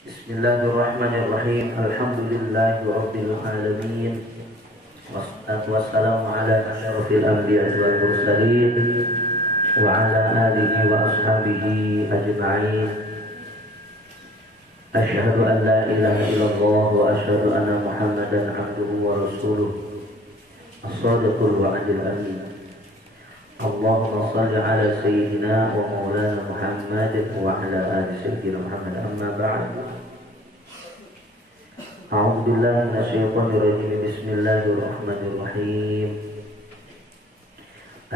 Bismillahirrahmanirrahim. Alhamdulillahi rabbil alamin. Wassalatu wassalamu ala asyrafil anbiya'i wal mursalin wa ala alihi wa ashabihi ajma'in. Asyhadu an la ilaha illallah wa asyhadu anna Muhammadan abduhu wa rasuluh. As-sadiqul wa'dil amin. Allahumma salli ala sayyidina wa maulana Muhammad wa ala ali sayyidina Muhammad, amma ba'd. A'udzu billahi minasyaitonir rajim. Bismillahirrahmanirrahim.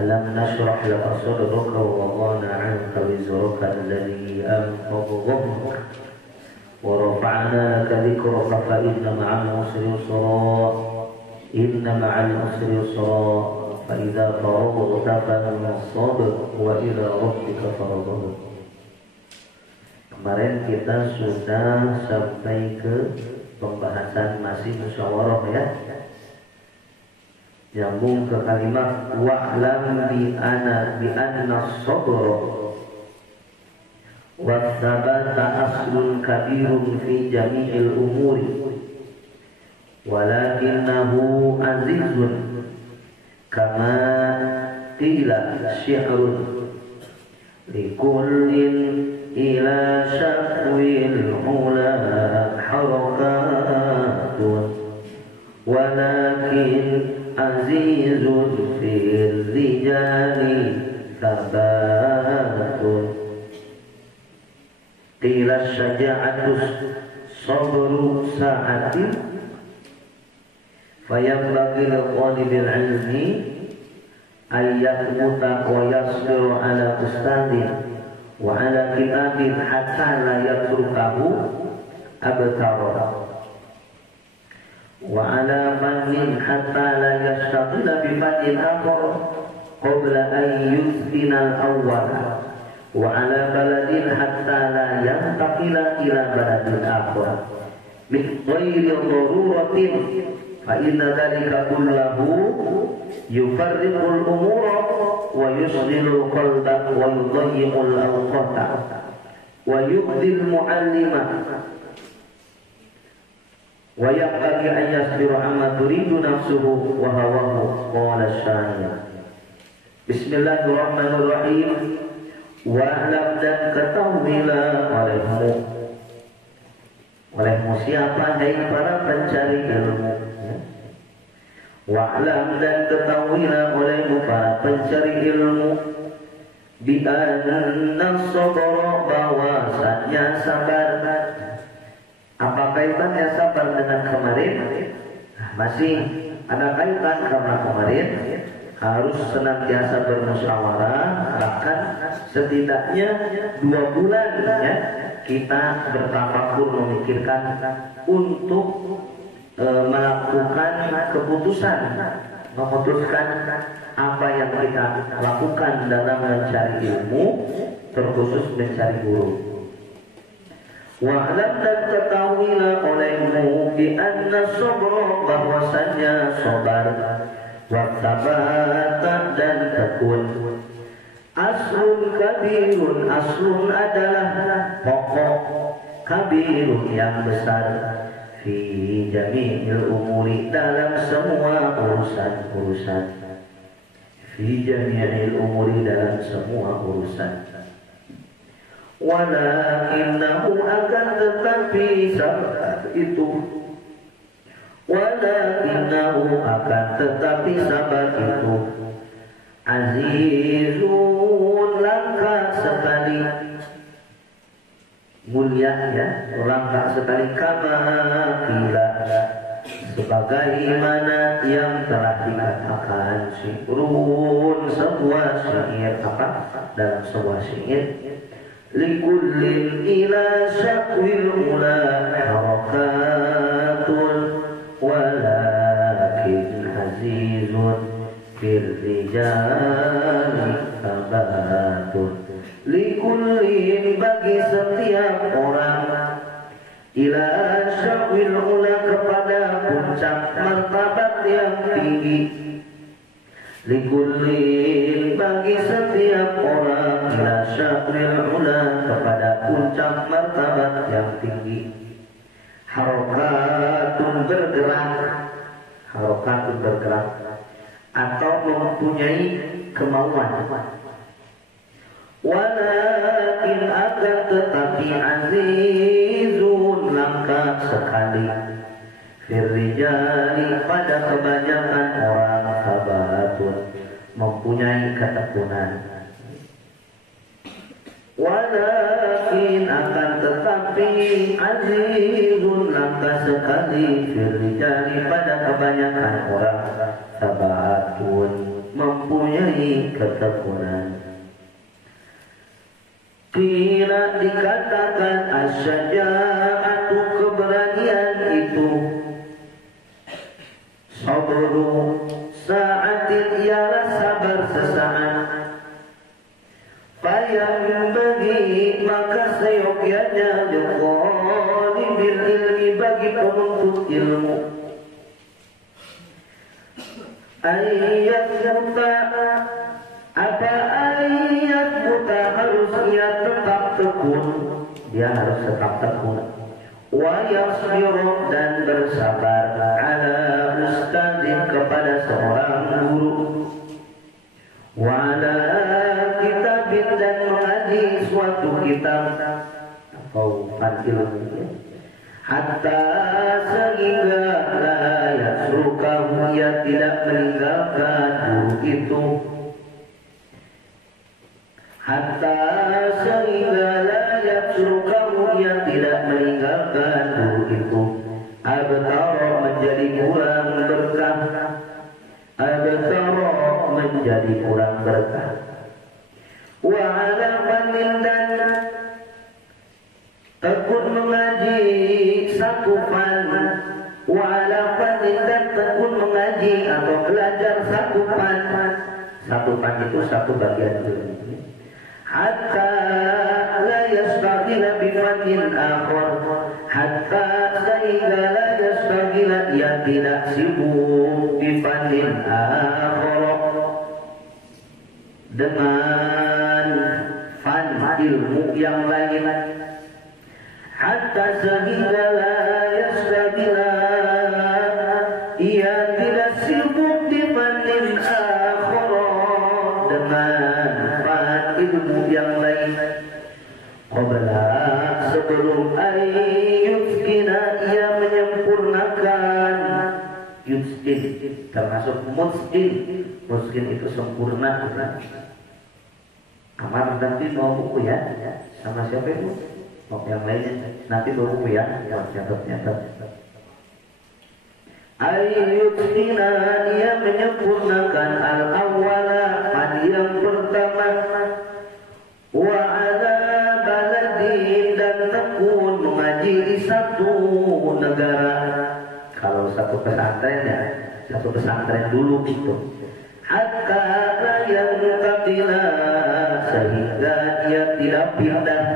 Alam nashrah laka sadraka wa wada'na 'anka wizraka alladhi anqadha dhahrak wa rafa'na laka dhikraka fa inna ma'al usri yusra. Inna ma'al usri yusra. فَإِذَا فَرَغْتَ فَانصَبْ وَإِلَى رَبِّكَ فَارْغَب. Kemarin kita sudah sampai ke pembahasan masih musyawarah ya. Nyambung ke kalimat wa'lam bi anna as-sabra wa tsabata aslun kabirun fi jami'il umuri walakinnahu azizun kama qila syi'run likullin ila sya'wil ula harakatun walakin azizun fil rijali thabatun qila syaja'atus sabru sa'atin fayambaghi li-thalibil ilmi ayyamuta wa yasbiru ala ustadin wa ala kitabin hatta la yatrukahu abtara wa ala manin hatta la yashtagila bi fadil akhar qabla an yustina al-awwal wa ala baladin hatta la yantaqila ila baladil akhar min ghairi daruratin fa inna dzalika kullahu yufarriqul umura wa yusghilul qalba wa yudayyi'ul awqata wa yu'dil mu'allima wa yaqtadi an yasbiru amma turidu nafsuhu wa hawahu. Qala asy-sya'ir. Bismillahirrahmanirrahim. Wa'lam, dan ketahuilah olehmu siapa hai para pencari ilmu. Wa'lam, dan ketahuilah olehmu para pencari ilmu bi anna sabra, bahwasanya sabar. Apa kaitannya sabar dengan kemarin? Masih ada kaitan, karena kemarin harus senantiasa bermusyawarah, bahkan setidaknya 2 bulan ya kita bertafakur memikirkan untuk melakukan keputusan, memutuskan apa yang kita lakukan dalam mencari ilmu, terkhusus mencari guru. Wa'lam, dan ketahuilah olehmu bi anna sabra, bahwasanya sabar, wa tsabata, dan tekun, aslun kabirun, aslun adalah pokok, kabirun yang besar, fi jami'il umuri, dalam semua urusan-urusan, fi jami'il umuri, dalam semua urusan. Walakinnahu, akan tetapi sabar itu, walakinnahu, akan tetapi sabar itu, azizun, langka sekali, mulia ya, langka sekali, kama qila, sebagaimana yang telah dikatakan, syi'run, sebuah syair. Apa? Dalam sebuah syair, likullin ila syakwil ula harakatun walakin azizun fil rijali thabatun. Likullin, bagi setiap orang, ila syakwil ula, kepada puncak martabat yang tinggi, Likulli bagi setiap orang ila syakril ula kepada puncak martabat yang tinggi. Harokatun bergerak atau mempunyai kemauan. Walakin akan tetapi azizun langka sekali firrijali pada kebanyakan orang sabatun mempunyai ketekunan. Walakin akan tetapi azizun langka sekali firrijali pada kebanyakan orang sabatun mempunyai ketekunan. Kira dikatakan asyaja'atu keberanian itu sabru sa'atin ialah sabar sesaat. Fayang bagi maka seyogyanya liqalibil ilmi bagi penuntut ilmu ayat muta apa ayat muta harus ia tetap tekun, dia harus tetap tekun. Wa yasbiru dan bersabar ala ustadzin kepada seorang guru. Wa ala kitabin dan mengaji suatu kitab atau ilmu hatta sehingga la yasrukahu ia tidak meninggalkan guru itu. Hatta sehingga la yasrukahu ia tidak meninggalkan guru itu. Abtara menjadi kurang berkah. Abtara menjadi kurang berkah. Wa ala fanin dan tekun mengaji satu fan. Wa ala fanin dan tekun mengaji atau belajar satu fan. Satu fan itu satu bagian ilmu. Hatta la yastaghila bifanin akhar, hatta sehingga la yastaghila ia tidak sibuk bifanin akhar dengan fan ilmu yang lain. Hatta sehingga la yastaghila ia tidak sibuk bifanin akhar dengan ilmu yang lain. Qabla sebelum ayyutkina ia menyempurnakan yutskin termasuk muskin itu sempurna. Kamar nanti bawa buku ya sama siapa itu? Oh, yang lainnya nanti bawa buku ya, nyatet. Ayyutkina ia menyempurnakan al-awwala pada yang pertama. Wa ala baladin dan tekun mengaji di satu negara. Kalau satu pesantren ya satu pesantren dulu itu. Hatta la yanqatila sehingga dia tidak pindah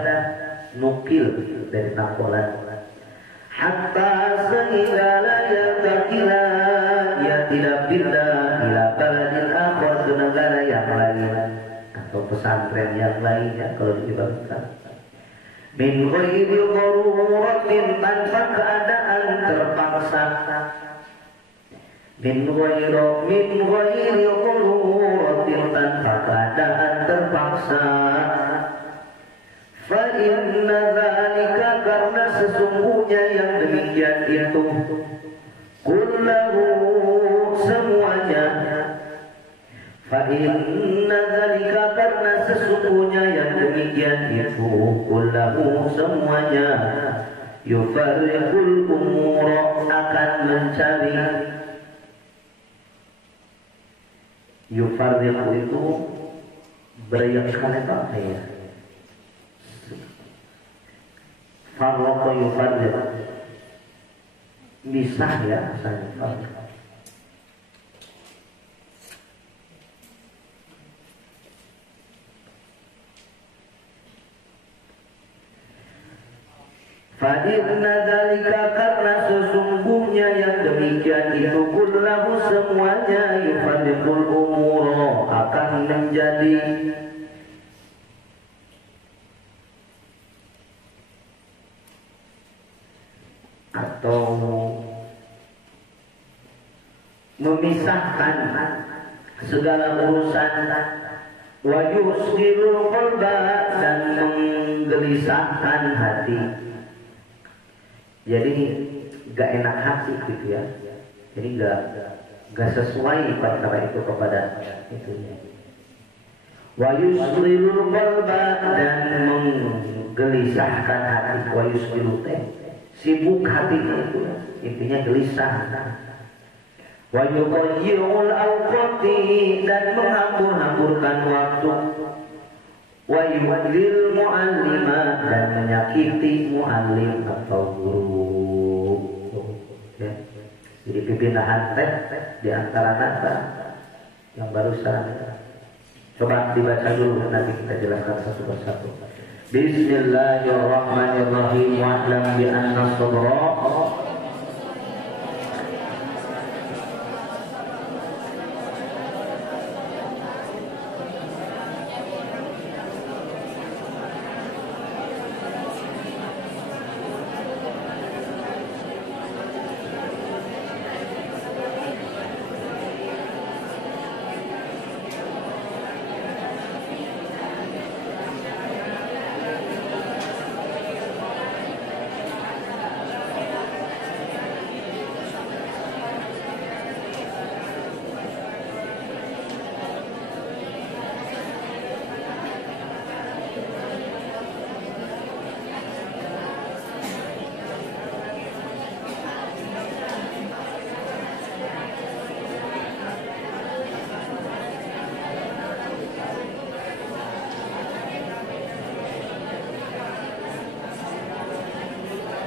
nukil dari nakolan. Hatta sehingga la yanqatila dia tidak pindah ila baladin akhar ke negara yang lain atau pesantren yang lainnya kalau diibaratkan. Min ghairi daruratin tanpa keadaan terpaksa. Min ghairi daruratin tanpa keadaan terpaksa. Fa inna dzalika karena sesungguhnya yang demikian itu kullahu semuanya. Fa inna dzalika karena sesungguhnya yang demikian itu kullahu semuanya yufarriqul umur akan mencari. Yufarriqu itu berikan apa ya? Farraqa yufarriq misah ya saya. Fa inna dzalika karena sesungguhnya yang demikian itu kullahu semuanya yufaddiqul umur akan menjadi atau memisahkan segala urusan wa yusghilul qalba dan menggelisahkan hati. Jadi gak enak hati gitu ya. Jadi gak sesuai perkara itu kepada itunya. Wa yusghilul qalba dan menggelisahkan hati. Wa yusghilu sibuk hatinya itu, intinya gelisah. Wa yuqayyul awqati dan menghambur-hamburkan waktu. Wa yu'dil mu'allima dan menyakiti mu'allim atau guru. Ya. Jadi pipinahan teh di antara nata yang barusan. Coba dibaca dulu nanti kita jelaskan satu persatu. Bismillahirrahmanirrahim. Wa'lam bi anna sabra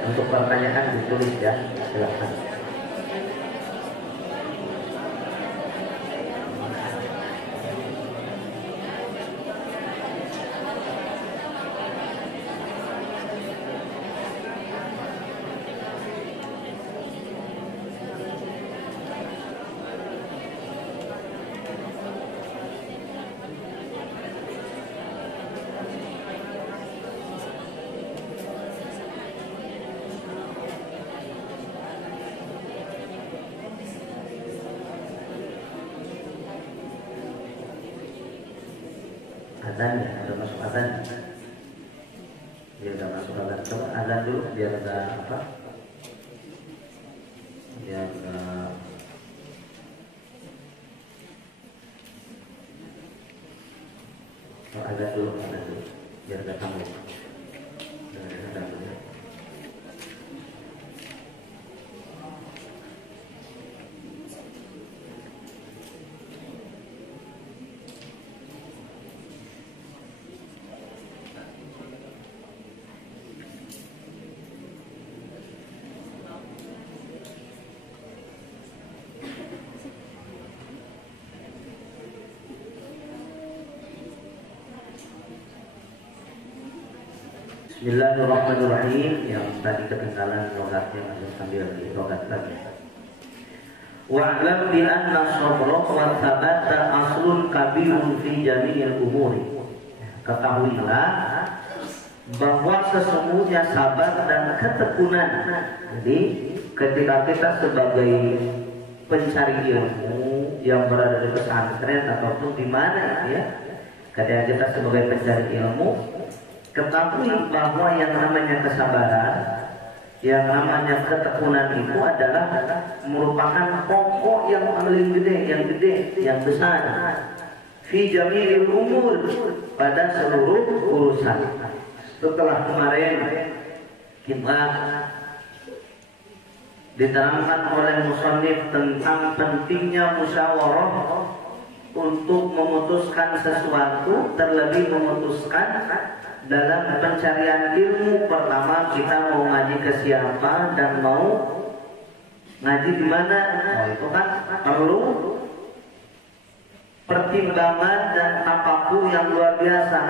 untuk pertanyaan ditulis ya, silakan. Azan ya, udah masuk azan. Dia udah masuk azan. Coba azan dulu biar ada apa? Biar azan dulu biar ada tamu. Azan dulu. Bismillahirrahmanirrahim. Yang tadi ketinggalan rogatnya masih sambil di rogat lagi. Wa'lam bi anna sabra wa thabata aslun kabirun fi jami'il umuri. Ketahuilah bahwa sesungguhnya sabar dan ketekunan. Jadi ketika kita sebagai pencari ilmu yang berada di pesantren ataupun di mana ya, ketika kita sebagai pencari ilmu, ketahui bahwa yang namanya kesabaran, yang namanya ketekunan itu adalah merupakan pokok yang paling gede, yang besar. Fi jami'il umur, pada seluruh urusan. Setelah kemarin kita diterangkan oleh musannif tentang pentingnya musyawarah untuk memutuskan sesuatu, terlebih memutuskan dalam pencarian ilmu. Pertama kita mau ngaji ke siapa dan mau ngaji di mana. Itu kan perlu pertimbangan dan tapaku yang luar biasa.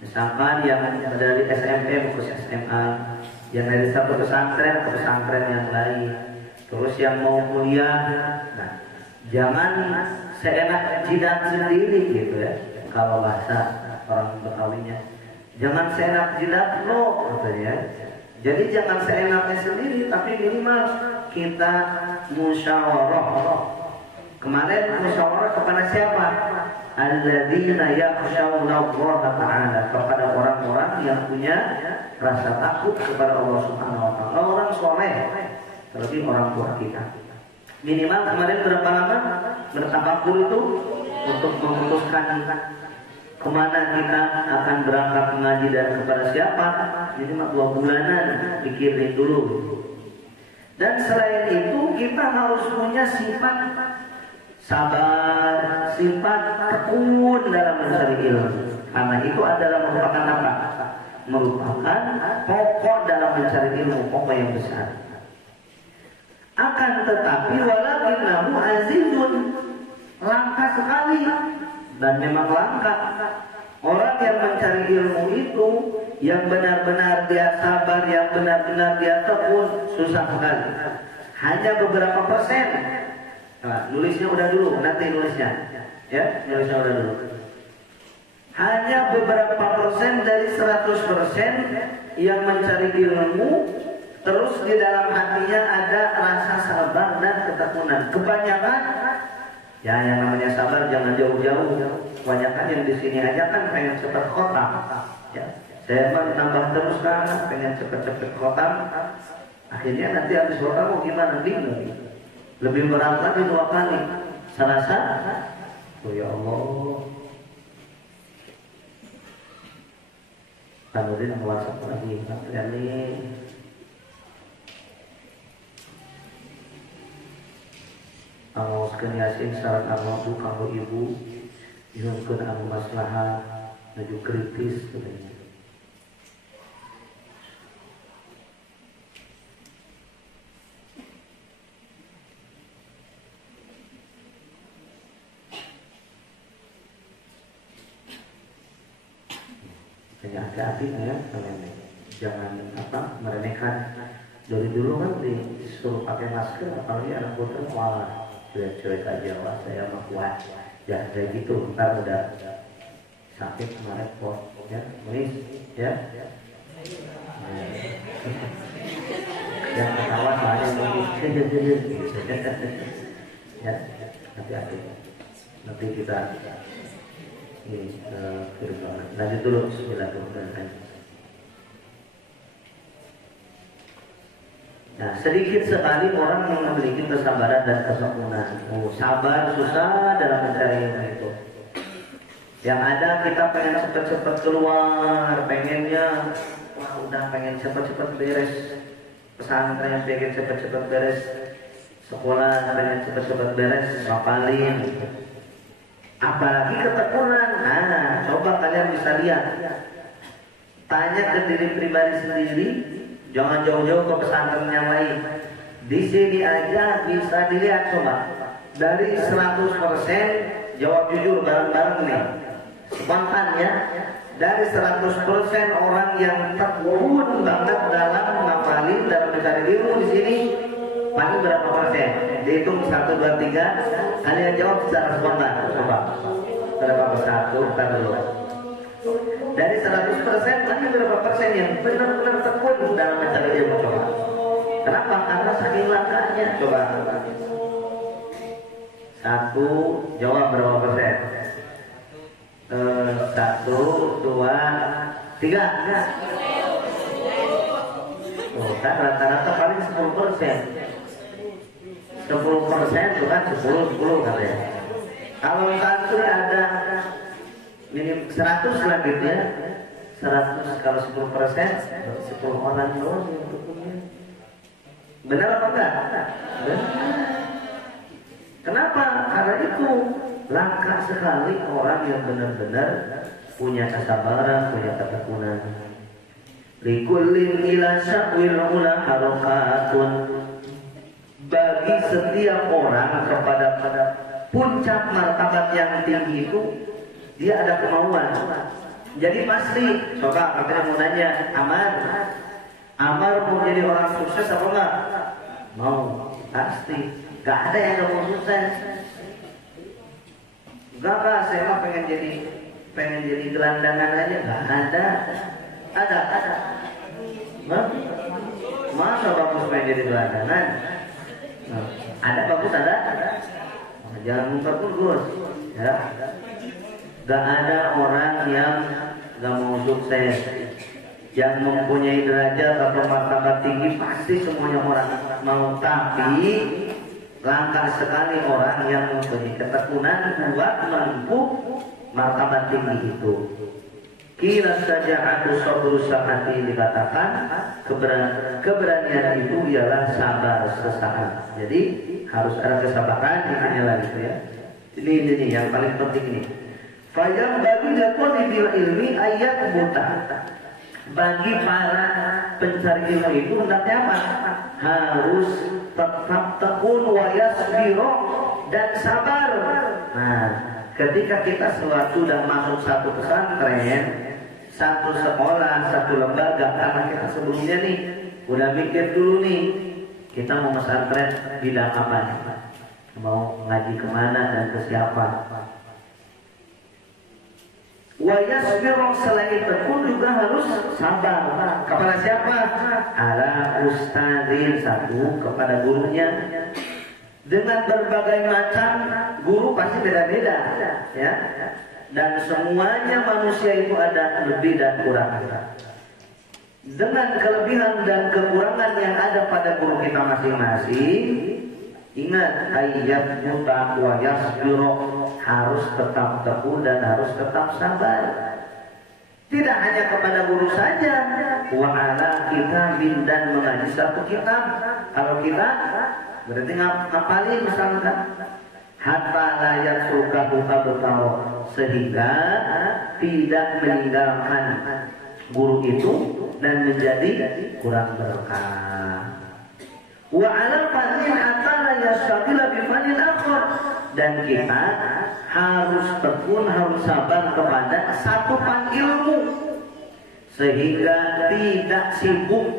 Misalkan yang dari SMP ke SMA, yang dari satu pesantren ke pesantren yang lain. Terus yang mau kuliah, nah, jangan seenak jidat sendiri gitu ya. Kalau bahasa orang Betawinya, jangan seenak jidat lo katanya. Jadi jangan seenaknya sendiri, tapi minimal kita musyawarah. Kemarin musyawarah kepada siapa? Alladzina yakhshawna Allah Ta'ala, kepada orang-orang yang punya rasa takut kepada Allah Subhanahu wa taala, orang soleh, terlebih orang tua kita. Minimal kemarin berapa lama bertafakur itu untuk memutuskan kemana kita akan berangkat mengaji dan kepada siapa. Minimal 2 bulanan pikirin dulu. Dan selain itu kita harus punya sifat sabar, sifat tekun dalam mencari ilmu. Karena itu adalah merupakan apa? Merupakan pokok dalam mencari ilmu, pokok yang besar. Akan tetapi walakinnahu azizun, langka sekali, dan memang langka. Orang yang mencari ilmu itu, yang benar-benar dia sabar, yang benar-benar dia tekun, susah sekali. Hanya beberapa persen. Nah, nulisnya udah dulu, nanti nulisnya, ya, nulisnya udah dulu. Hanya beberapa persen dari 100% yang mencari ilmu, terus di dalam hatinya ada rasa sabar dan ketekunan. Kebanyakan, ya yang namanya sabar jangan jauh-jauh. Kebanyakan yang di sini aja kan pengen cepat khotam, ya. Saya mah tambah terus kan, pengen cepet-cepet khotam. Akhirnya nanti habis khotam mau gimana, bingung. Lebih berat lagi 2 kali. Serasa, oh ya Allah. Kemudian WhatsApp lagi, ini angoskeun Yasin syarat angos kanggo ibu, nyuhunkeun anu maslahah nuju kritis sebenarnya. Hati-hati ya, jangan meremehkan. Dari dulu kan disuruh pakai masker, apalagi anak putra malah cuek-cuek aja, wah saya mah kuat. Ya kayak gitu, ntar udah sakit kemarin kok, ya, menis, ya. Yang ketawa soalnya menis, ya, hati-hati. Nanti kita lanjut dulu. Bismillahirrahmanirrahim. Nah, sedikit sekali orang yang memiliki kesabaran dan kesempurnaan. Sabar susah dalam mencari ilmu itu. Yang ada kita pengen cepet-cepet keluar, pengennya wah udah pengen cepet-cepet beres pesantren, pengen cepet-cepet beres sekolah, pengen cepet-cepet beres ngapalin. Apalagi ketekunan. Nah, coba kalian bisa lihat. Tanya ke diri pribadi sendiri, jangan jauh-jauh ke pesantren yang lain. Di sini aja bisa dilihat coba. Dari 100% jawab jujur bareng-bareng nih. Spontan ya. Dari 100% orang yang tekun banget dalam ngapalin, dalam mencari ilmu di sini, paling berapa persen? Dihitung 1, 2, 3. Kalian jawab secara spontan. Coba. Berapa persen? Bukan dulu. Dari 100% paling berapa persen yang benar-benar tekun dalam mencari ilmu? Coba. Kenapa? Karena saking langkahnya. Coba. 1, jawab berapa persen? 1, 2, 3. Oh, kan rata-rata paling 10%. 10% itu kan 10 katanya. Kalau santri ada minim 100 lah gitu ya. 100 kalau 10%, 10 orang doang yang hukumnya. Benar apa enggak? Benar. Kenapa? Karena itu langka sekali orang yang benar-benar punya kesabaran, punya ketekunan. Likullin ila syaqwil ula harokatun. Bagi setiap orang kepada puncak martabat yang tinggi itu dia ada kemauan. Jadi pasti, coba katanya mau nanya, Amar mau jadi orang sukses apa enggak? Mau, pasti. Gak ada yang gak mau sukses. Gak, saya mah pengen jadi gelandangan aja. Gak ada. Ada. Hah? Masa bagus pengen jadi gelandangan? Nah, ada bagus ada. Jangan mumpet Gus. Ya. Gak ada orang yang gak mau sukses. Yang mempunyai derajat atau martabat tinggi pasti semuanya orang mau, tapi langka sekali orang yang mempunyai ketekunan buat menempuh martabat tinggi itu. Kira saja aku sabru sahati dikatakan keberanian itu ialah sabar sesaat. Jadi harus ada kesabaran intinya lagi ya. Ini yang paling penting ini. Fayam bagi lakon bil ilmi ayat buta. Bagi para pencari ilmu itu hendaknya apa? Harus tetap tekun wa yasbiru dan sabar. Nah, ketika kita sudah masuk satu pesantren, satu sekolah, satu lembaga, karena kita sebelumnya nih udah mikir dulu nih, kita mau pesantren bidang apa nih? Mau ngaji kemana dan ke siapa? Wa yasbiru, selain tekun juga harus sabar. Kepada siapa? Ala ustadzin, satu kepada gurunya. Dengan berbagai macam guru pasti beda-beda ya. Dan semuanya manusia itu ada lebih dan kurang. Dengan kelebihan dan kekurangan yang ada pada guru kita masing-masing, ingat ayat buta wa yasbiru, harus tetap tekun dan harus tetap sabar. Tidak hanya kepada guru saja, wa ala kitabin, dan mengaji satu kitab. Kalau kita berarti ngapalin misalkan hatta layak suka buka bertawa, sehingga tidak meninggalkan guru itu dan menjadi kurang berkah. Wa ala fadil hatta la yastaqila bi fadil akhar, dan kita harus tekun, harus sabar kepada satu ilmu sehingga tidak sibuk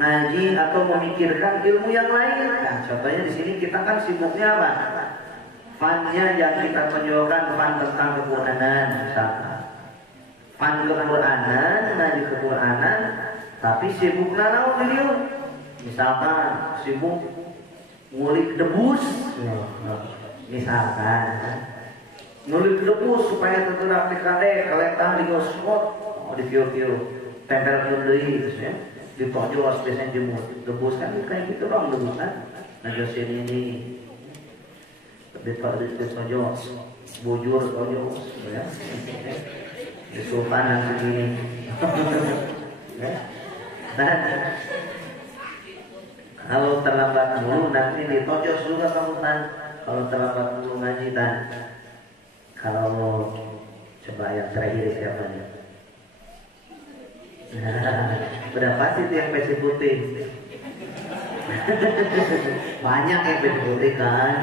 ngaji atau memikirkan ilmu yang lain. Nah, contohnya di sini kita kan sibuknya apa? Fannya yang kita tonjolkan fan tentang Qur'anan, misalkan fan Qur'anan, ngaji Qur'anan, tapi sibuk nalau video. Misalkan sibuk ngulik debus, misalkan ngulik debus supaya terkena PKD, keletang di gosok, di view tempel deui gitu ya. Ditonjol biasanya jemur debus kan kayak gitu dong debus kan. Nah josin ini ditonjol bujur tonjol ya. Di sultanan begini. Nah, kalau terlambat dulu nanti ditonjol juga kamu tan. Kalau terlambat dulu ngaji tan. Kalau coba yang terakhir siapa nih? Udah pasti tuh yang peci putih. Banyak yang peci putih kan.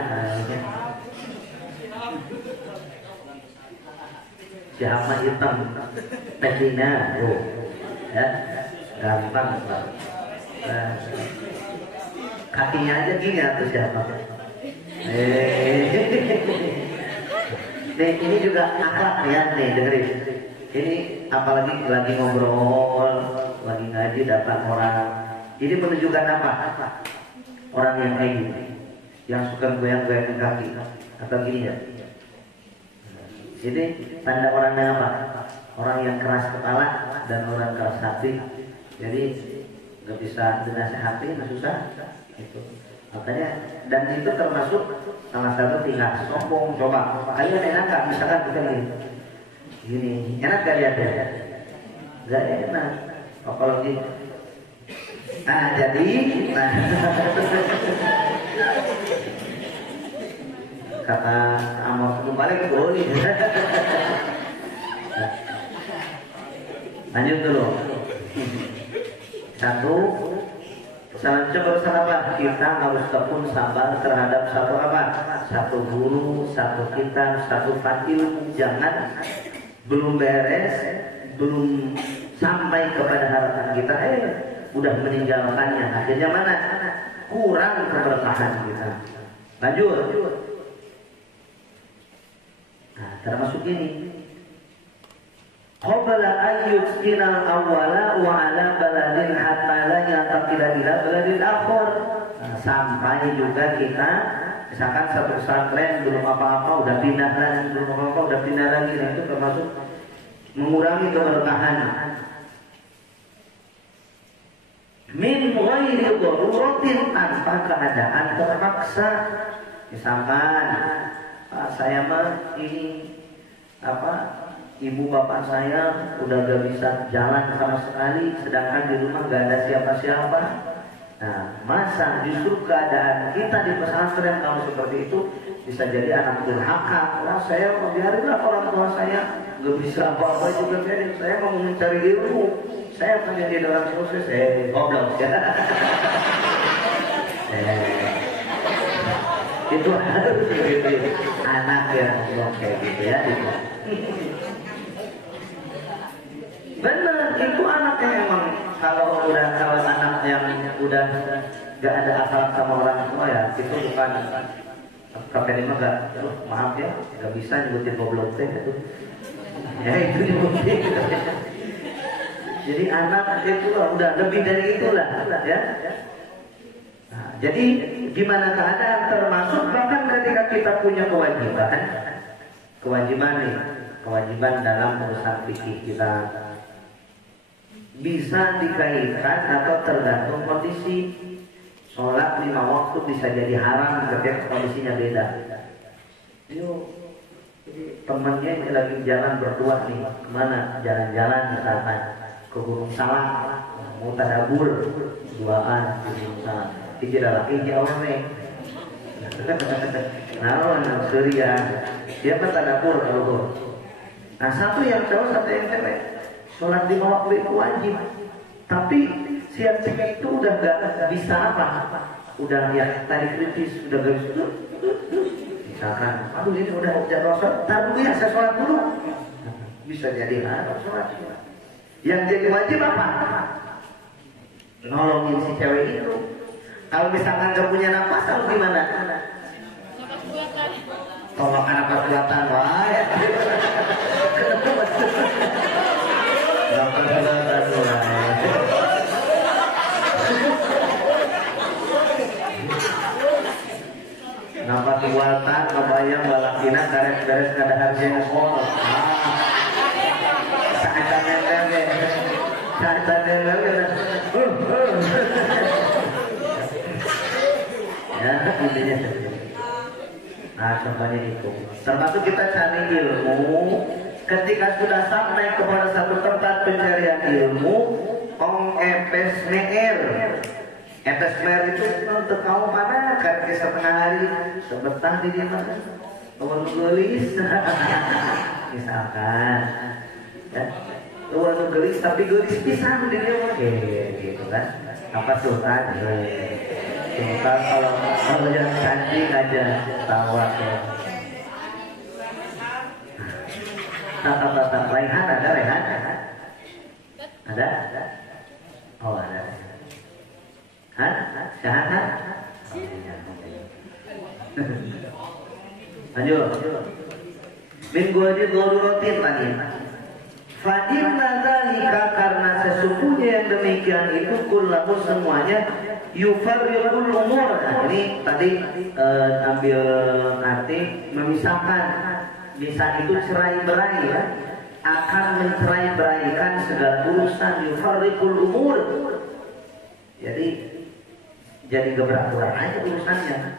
Siapa hitam pecinya? Oh, ya gampang Pak. Kakinya aja gini atau siapa? Nih ini juga akhlak ya, nih dengerin. Ini apalagi lagi ngobrol, lagi ngaji datang orang. Ini menunjukkan apa? Orang yang kayak gini, yang suka goyang-goyang kaki atau gini ya. Jadi tanda orangnya apa? Orang yang keras kepala dan orang keras hati. Jadi nggak bisa dinasehati, nggak susah. Itu. Makanya dan itu termasuk salah satu tingkat sombong. Coba kalian enak nggak misalkan kita gini, enak gak lihat ya? Gak enak. Apalagi nah jadi kata Amor balik boleh. Lanjut dulu. Satu, coba apa? Kita harus tekun sabar terhadap satu apa? Satu guru, satu kitab, satu ilmu. Jangan belum beres, belum sampai kepada harapan kita, udah meninggalkannya, akhirnya mana? Kurang keberkahan kita. Lanjut. Nah, termasuk ini. Qabla an yuskinal awwala wa ala baladin hatta la yantaqila ila baladil akhir. Sampai juga kita misalkan satu pesantren belum apa-apa udah pindah lagi, belum apa-apa udah pindah lagi. Nah, itu termasuk mengurangi keberkahan. Min ghairi daruratin, tanpa keadaan terpaksa. Misalkan saya mah ini ibu bapak saya udah gak bisa jalan sama sekali, sedangkan di rumah gak ada siapa-siapa. Nah, masa justru keadaan kita di pesantren kalau seperti itu bisa jadi anak durhaka. Wah, saya mau biarinlah orang tua saya gak bisa apa-apa juga, biarin. Saya mau mencari ilmu, saya pengen jadi orang sukses. Goblok ya. Itu harus begitu anak yang kayak gitu ya. Benar, itu anak yang emang kalau anak yang udah gak ada akal sama orang tua ya, itu bukan KPD mah gak, maaf ya, gak bisa nyebutin goblok teh itu. Ya itu nyebutin. Jadi anak itu udah lebih dari itulah ya. Nah, jadi gimana keadaan termasuk bahkan ketika kita punya kewajiban dalam urusan fikih kita bisa dikaitkan atau tergantung kondisi. Sholat 5 waktu bisa jadi haram ketika kondisinya beda. Temennya ini lagi jalan berdua nih, kemana? Jalan-jalan misalkan ke Gunung Salak, mau tadabur duaan di Gunung Salak. Tidak lagi jauh nih. Nah, Surya, siapa tadabur kalau? Nah, satu yang cowok, satu yang cewek. Sholat 5 waktu itu wajib, tapi si yang cewek itu udah gak bisa udah ya tadi kritis, udah gak bisa. Misalkan, aduh ini udah jadwal sholat, tar dulu ya saya sholat dulu. Bisa jadi sholat. Yang jadi wajib apa? Nolongin si cewek itu. Kalau misalkan gak punya nafas, harus gimana? Tolongkan nafas buatan, wah ya. Nampak buatan, kebayang balakina garis kada harga ngomong. Ya, intinya. Nah, contohnya itu. Termasuk kita cari ilmu. Ketika sudah sampai kepada satu tempat pencarian ilmu, epes mer itu untuk kamu mana? Kan setengah hari sebentar di dia mana? Kamu gelis, misalkan, ya, kamu gelis tapi gelis pisang di dia mana? Gitu kan? Apa sultan? Sultan kalau yang cantik aja tawa ya. Kata-kata Rehan ada Rehan? Ada? Oh ada. Hah? Syahadat? Lanjut. Minggu aja rutin lagi. Fadilna dzalika, karena sesungguhnya yang demikian itu kullahu semuanya yufarriqul umur. Nah, ini tadi ambil arti memisahkan. Bisa itu cerai-berai ya, akan mencerai-beraikan segala urusan, yufarriqul umur. Jadi gebrak-gebrak aja urusannya.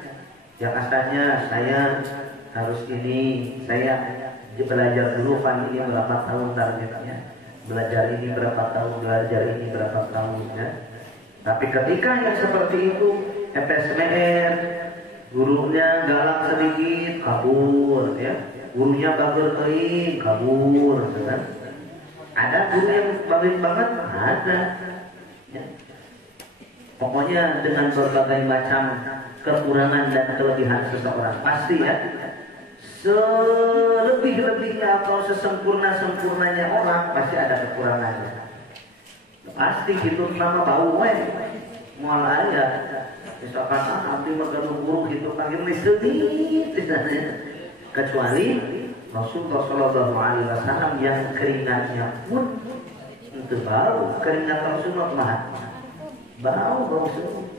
Yang asalnya saya harus ini, saya belajar dulu fan ini berapa tahun targetnya, belajar ini berapa tahun, belajar ini berapa tahun ya. Tapi ketika yang seperti itu, FSMR, gurunya galak sedikit, kabur ya. Gurunya bagus kabur, kan? Ada guru yang bagus banget, ada. Ya. Pokoknya dengan berbagai macam kekurangan dan kelebihan seseorang pasti ya. Selebih-lebihnya atau sesempurna-sempurnanya orang pasti ada kekurangannya. pasti gitu nama bau mual aja misalkan nanti makan buruk itu panggil sedih kecuali Rasulullah Shallallahu Alaihi Wasallam yang keringatnya pun itu bau keringat Rasulullah mah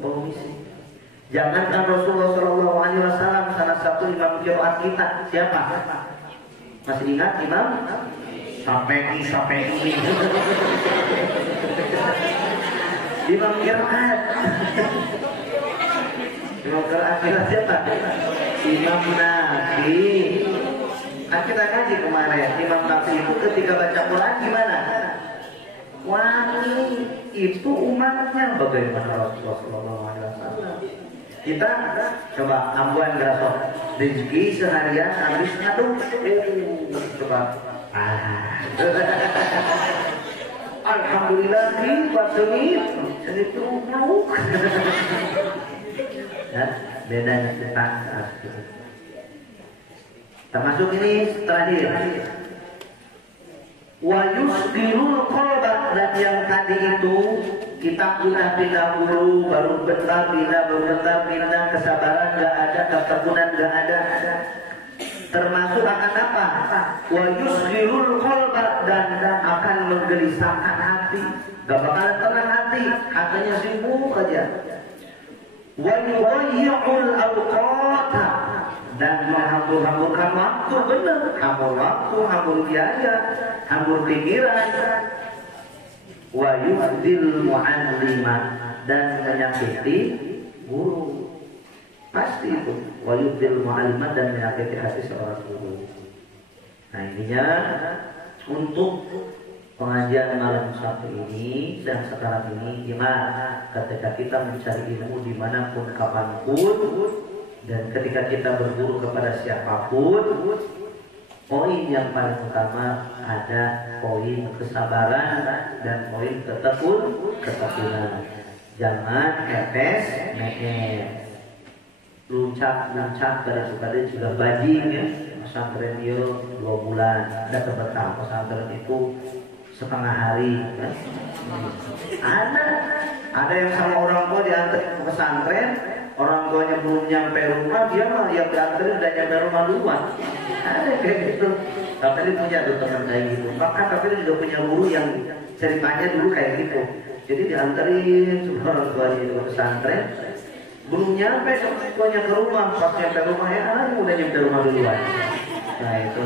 bau misi. Jangankan Rasulullah Shallallahu Alaihi Wasallam, salah satu imam qiraat kita siapa? Masih ingat imam? Sampai ini. Imam qiraat. Imam qiraat kita siapa? Imam Nafi. Kita kaji kemarin, Imam Nafi itu ketika baca Quran gimana? Wangi itu umatnya bagaimana Rasulullah Shallallahu Alaihi Wasallam. Kita coba ambuan gerasok rezeki seharian habis ngaduk coba alhamdulillah di pasungit segitu peluk ya bedanya kita termasuk ini terakhir wa yusbirul qalba dan yang tadi itu kita pindah dulu baru bentar pindah kesabaran gak ada ketekunan gak ada termasuk akan apa wa yusbirul qalba dan akan menggelisahkan hati gak bakalan tenang hati hatinya sibuk aja wa yudayyul awqata dan menghambur-hamburkan waktu benar hambur waktu hambur biaya hambur pikiran wa yufdil mu'allima dan menyakiti guru pasti itu wa yufdil mu'allima dan menyakiti hati seorang guru. Nah ininya untuk pengajian malam satu ini dan sekarang ini gimana ketika kita mencari ilmu dimanapun kapanpun dan ketika kita berguru kepada siapapun poin yang paling utama ada poin kesabaran dan poin ketekunan. Jangan etes, luncak pada juga bajing ya. Pesantren itu 2 bulan, ada betah pesantren itu setengah hari. Ya. Ada yang sama orang tua diantar ke pesantren, orang tuanya belum nyampe rumah, dia mah yang diantarin udah nyampe rumah duluan. Ada kayak gitu. Tapi punya tuh teman kayak gitu. Bahkan tapi juga punya guru yang ceritanya dulu kayak gitu. Jadi diantarin semua orang tuanya itu ke pesantren, belum nyampe orang tuanya ke rumah, pas nyampe rumah ya udah nyampe rumah duluan. Nah itu,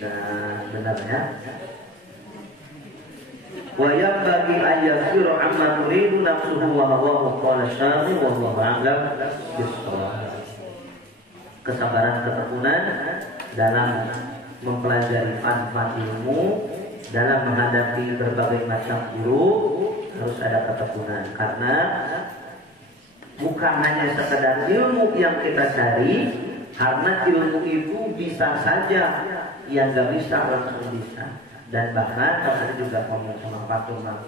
nah benarnya. Wayang bagi ayat siro amma turidu nafsuhu wa hawahu qala syari wallahu a'lam bissawab. Kesabaran ketekunan dalam mempelajari fan-fan ilmu, dalam menghadapi berbagai macam guru harus ada ketekunan karena bukan hanya sekedar ilmu yang kita cari, karena ilmu itu bisa saja yang gak bisa langsung bisa. Dan bahkan tadi juga ngomong sama Pak Turman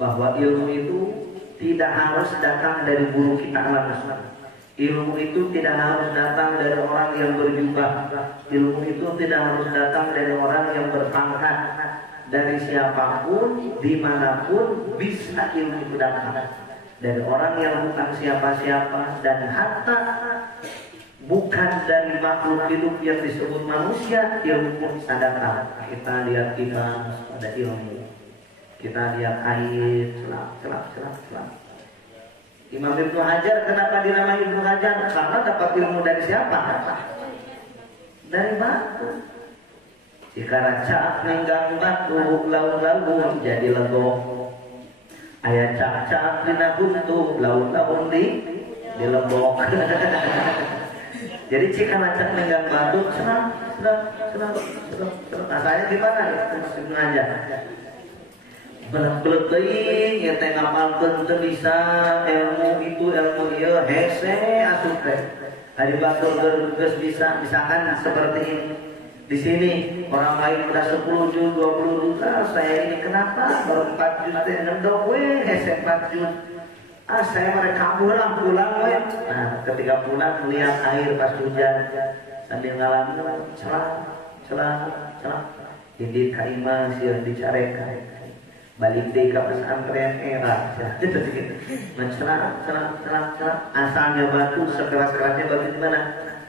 bahwa ilmu itu tidak harus datang dari guru kita langsung. Ilmu itu tidak harus datang dari orang yang berjubah. Ilmu itu tidak harus datang dari orang yang berpangkat. Dari siapapun, dimanapun bisa ilmu itu datang. Dari orang yang bukan siapa-siapa dan hatta bukan dari makhluk hidup yang disebut manusia, ilmu pun bisa datang. Kita lihat ikan ada ilmu. Kita lihat air, celak. Imam Ibnu Hajar kenapa dinamai Ibnu Hajar? Karena dapat ilmu dari siapa? Dari batu. Jika raca menggang batu laun-laun jadi lego. Ayat cak-cak dina buntu laun-laun di lembok. Jadi jika raca menggang batu senang. Rasanya gimana? Ibnu Hajar. Belet teuing ya teh ngapalkeun teu bisa ilmu ieu hese asup teh. Ari batur geus bisa misalkan seperti ini. Di sini orang lain udah 10 juta, 20 juta, saya ini kenapa baru 4 juta teh ngendok we hese 4 juta. Saya mereka pulang we. Nah, ketika pulang melihat air pas hujan sambil ngalamin celah. Indit ka imah sieun dicarekan. balik deh ke pesantren era mencerak asalnya batu sekeras-kerasnya batu di mana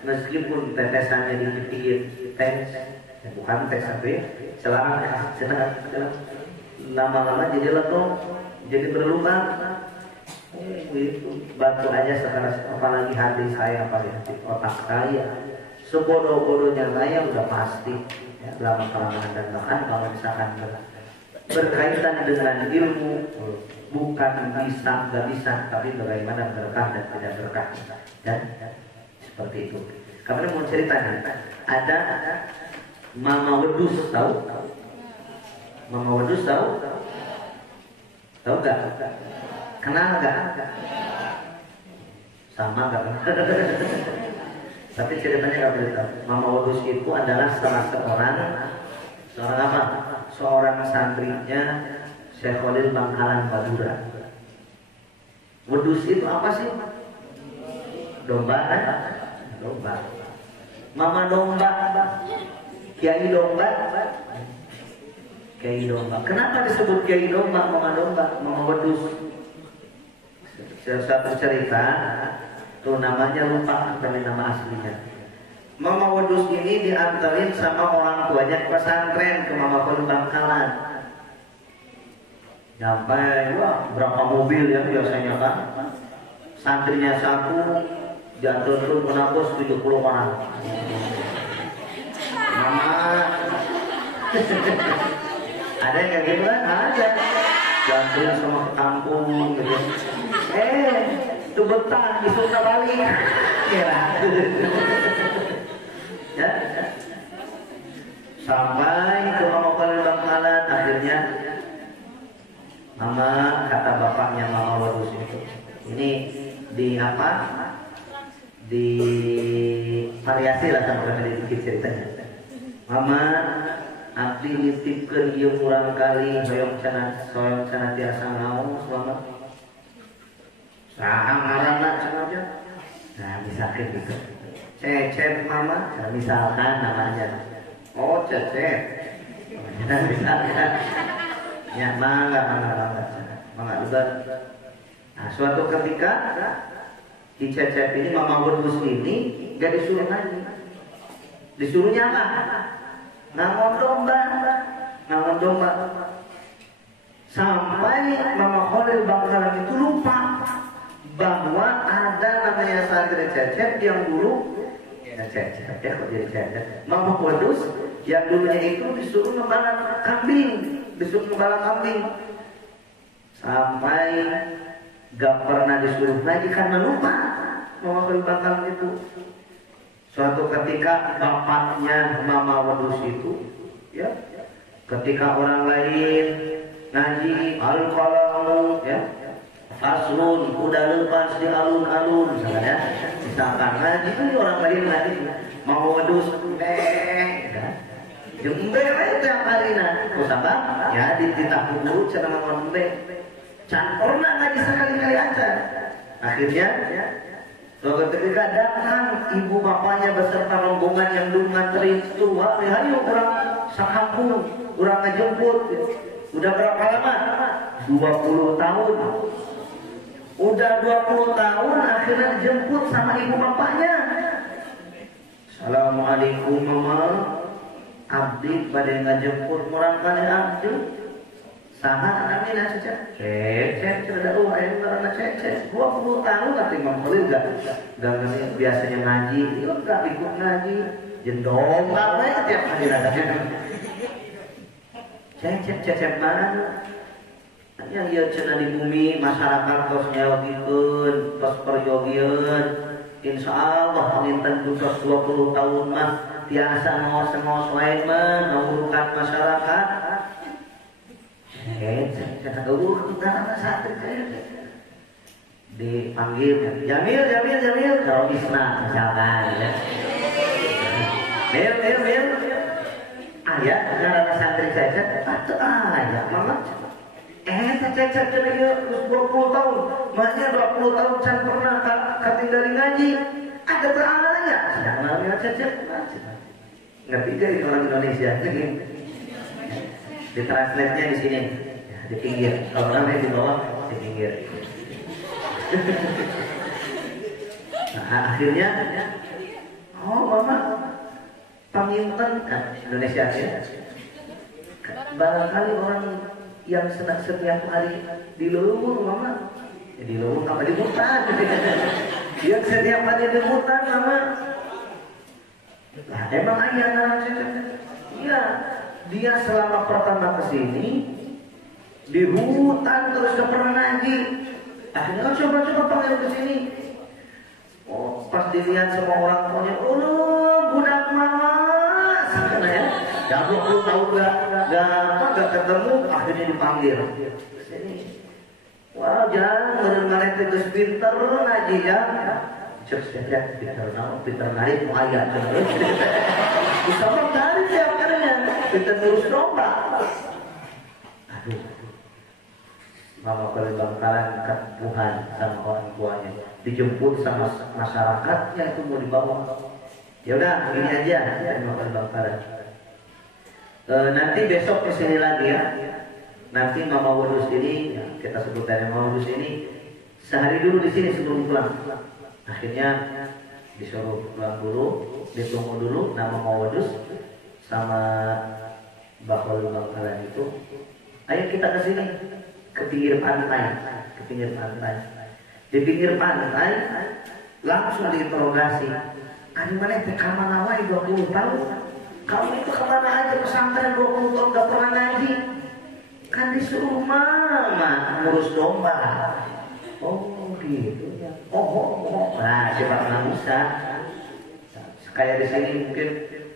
meskipun tetesannya di pinggir tes bukan tes tapi celah lama-lama jadi lekong jadi berlubang itu batu aja sekeras apalagi hati saya apalagi hati otak saya sebodoh-bodohnya saya udah pasti ya, dalam kalangan dan bahkan kalau misalkan berkaitan dengan ilmu bukan bisa nggak bisa tapi bagaimana berkah dan tidak berkah dan seperti itu. Kamu mau cerita nih ada Mama Wedus tahu? Mama Wedus tahu? Tahu nggak? Kenal nggak? Sama nggak? Tapi ceritanya nggak boleh tahu. Mama Wedus itu adalah salah seorang apa? Seorang santrinya Syekh Khalil Bangkalan Madura. Wedus itu apa sih? Domba kan? Domba. Mama domba. Kiai domba. Kiai domba. Kenapa disebut Kiai domba? Mama domba, Mama Wedus. Satu cerita, tuh namanya lupa tapi nama aslinya. Mama Wedus ini diantarin sama orang tuanya ke pesantren ke Mama Khalil Bangkalan. Nyampe, wah berapa mobil ya biasanya kan? Santrinya satu, jatuh turun menembus 70 orang. Mama, ada yang kayak gitu kan? Ada. Jatuh sama ke kampung gitu. Itu betah disuruh balik. Kira. Ya. Sampai ke Mama Khalil Bangkalan akhirnya Mama kata bapaknya Mama Wedus itu ini di apa di variasi lah sama kami dikit ceritanya. Mama abdi nitipkeun ieu urang kali hoyong cenah tiasa ngaos selama saha ngaranna cenah. Nah misalkan gitu Cecep Mama, misalkan namanya. Oh Cecep. Misalkan. Ya mangga. Juga. Nah suatu ketika di Cecep ini Mama Wedus ini gak disuruh lagi. Disuruhnya apa? Ngangon domba. Sampai Mama Khalil Bangkalan itu lupa bahwa ada namanya santri Cecep yang dulu Cecep ya kok jadi Cecep. Mama Wedus yang dulunya itu disuruh ngebala kambing, sampai gak pernah disuruh lagi karena lupa Mama Khalil Bangkalan itu. Suatu ketika bapaknya Mama Wedus itu ya ketika orang lain ngaji al-qalam ya faslun udah lepas di alun-alun misalnya misalkan ngaji itu orang lain ngaji Mama Wedus jembe tiap hari usah ya di titah dulu cara ngombe can pernah ngaji sekali-kali aja. Akhirnya suatu ketika datang ibu bapaknya beserta rombongan yang dulu nganterin itu ayo orang sakampung orang ngejemput. Udah berapa lama? 20 tahun. Udah 20 tahun akhirnya dijemput sama ibu bapaknya. Assalamualaikum Mama. Abdi pada ngajemput murang kali abdi. Saha namanya Cecep. Cecep cerdas ayo karena Cecep. 20 tahun nanti Mama Khalil gak biasanya ngaji. Gak ikut ngaji. Jendong apa ya tiap hari datangnya. Cecep mana? Yang ia cenah di bumi masyarakat tos nyawagikeun, tos perjogieun. Insyaallah panginten tos 20 tahun mah tiasa ngos-ngos wae mah ngawurukan masyarakat. Kata karena santri dipanggil Jamil kalau Isna misalkan ya. Mil ayah karena santri Cecep atau ayah Mama Cecep cenah 20 tahun maknya 20 tahun can pernah katinggali ngaji ada teu aya sedang namanya Cecep ngerti gak orang Indonesia di translate-nya di sini di pinggir. Kalau ramai di bawah, di pinggir. Nah, akhirnya, oh mama, paminten Indonesia ya. Barangkali orang yang setiap hari di Luwung, mama, ya, di Luwung apa di hutan? Yang setiap hari di hutan, mama. Nah, emang ayah iya, dia selama pertama kesini di hutan terus gak pernah ngaji. Akhirnya coba-coba panggil ke sini. Oh, pas dilihat sama orang tuanya, budak malas, karena ya, jago lu tahu gak ketemu, akhirnya dipanggil. Sini. Wah, jangan mereka itu pinter ngaji ya. Cek saja pinter narik mau ayat. Bisa dari tiap kalinya, pinter terus domba. Aduh. Mama paling bangkalan ketuhan sama orang tuanya, dijemput sama masyarakatnya itu mau dibawa. Ya udah, ini aja Mama paling bangkalan. Nanti besok kesini lagi ya. Nanti Mama Wadus ini, ya, kita sebut dari Mama Wadus ini sehari dulu di sini sebelum pulang. Akhirnya disuruh pulang dulu, ditunggu dulu nama Mama Wadus sama Bakal Bangkalan itu. Ayo kita kesini. Ke pinggir pantai, Di pinggir pantai langsung diinterogasi. Kan mana teh kamana wae 20 tahun. Kamu itu kemana aja pesantren 20 tahun gak pernah ngaji? Kan disuruh mama ngurus domba. Oh gitu ya. Oh. Nah, siapa pernah bisa? Kayak di sini mungkin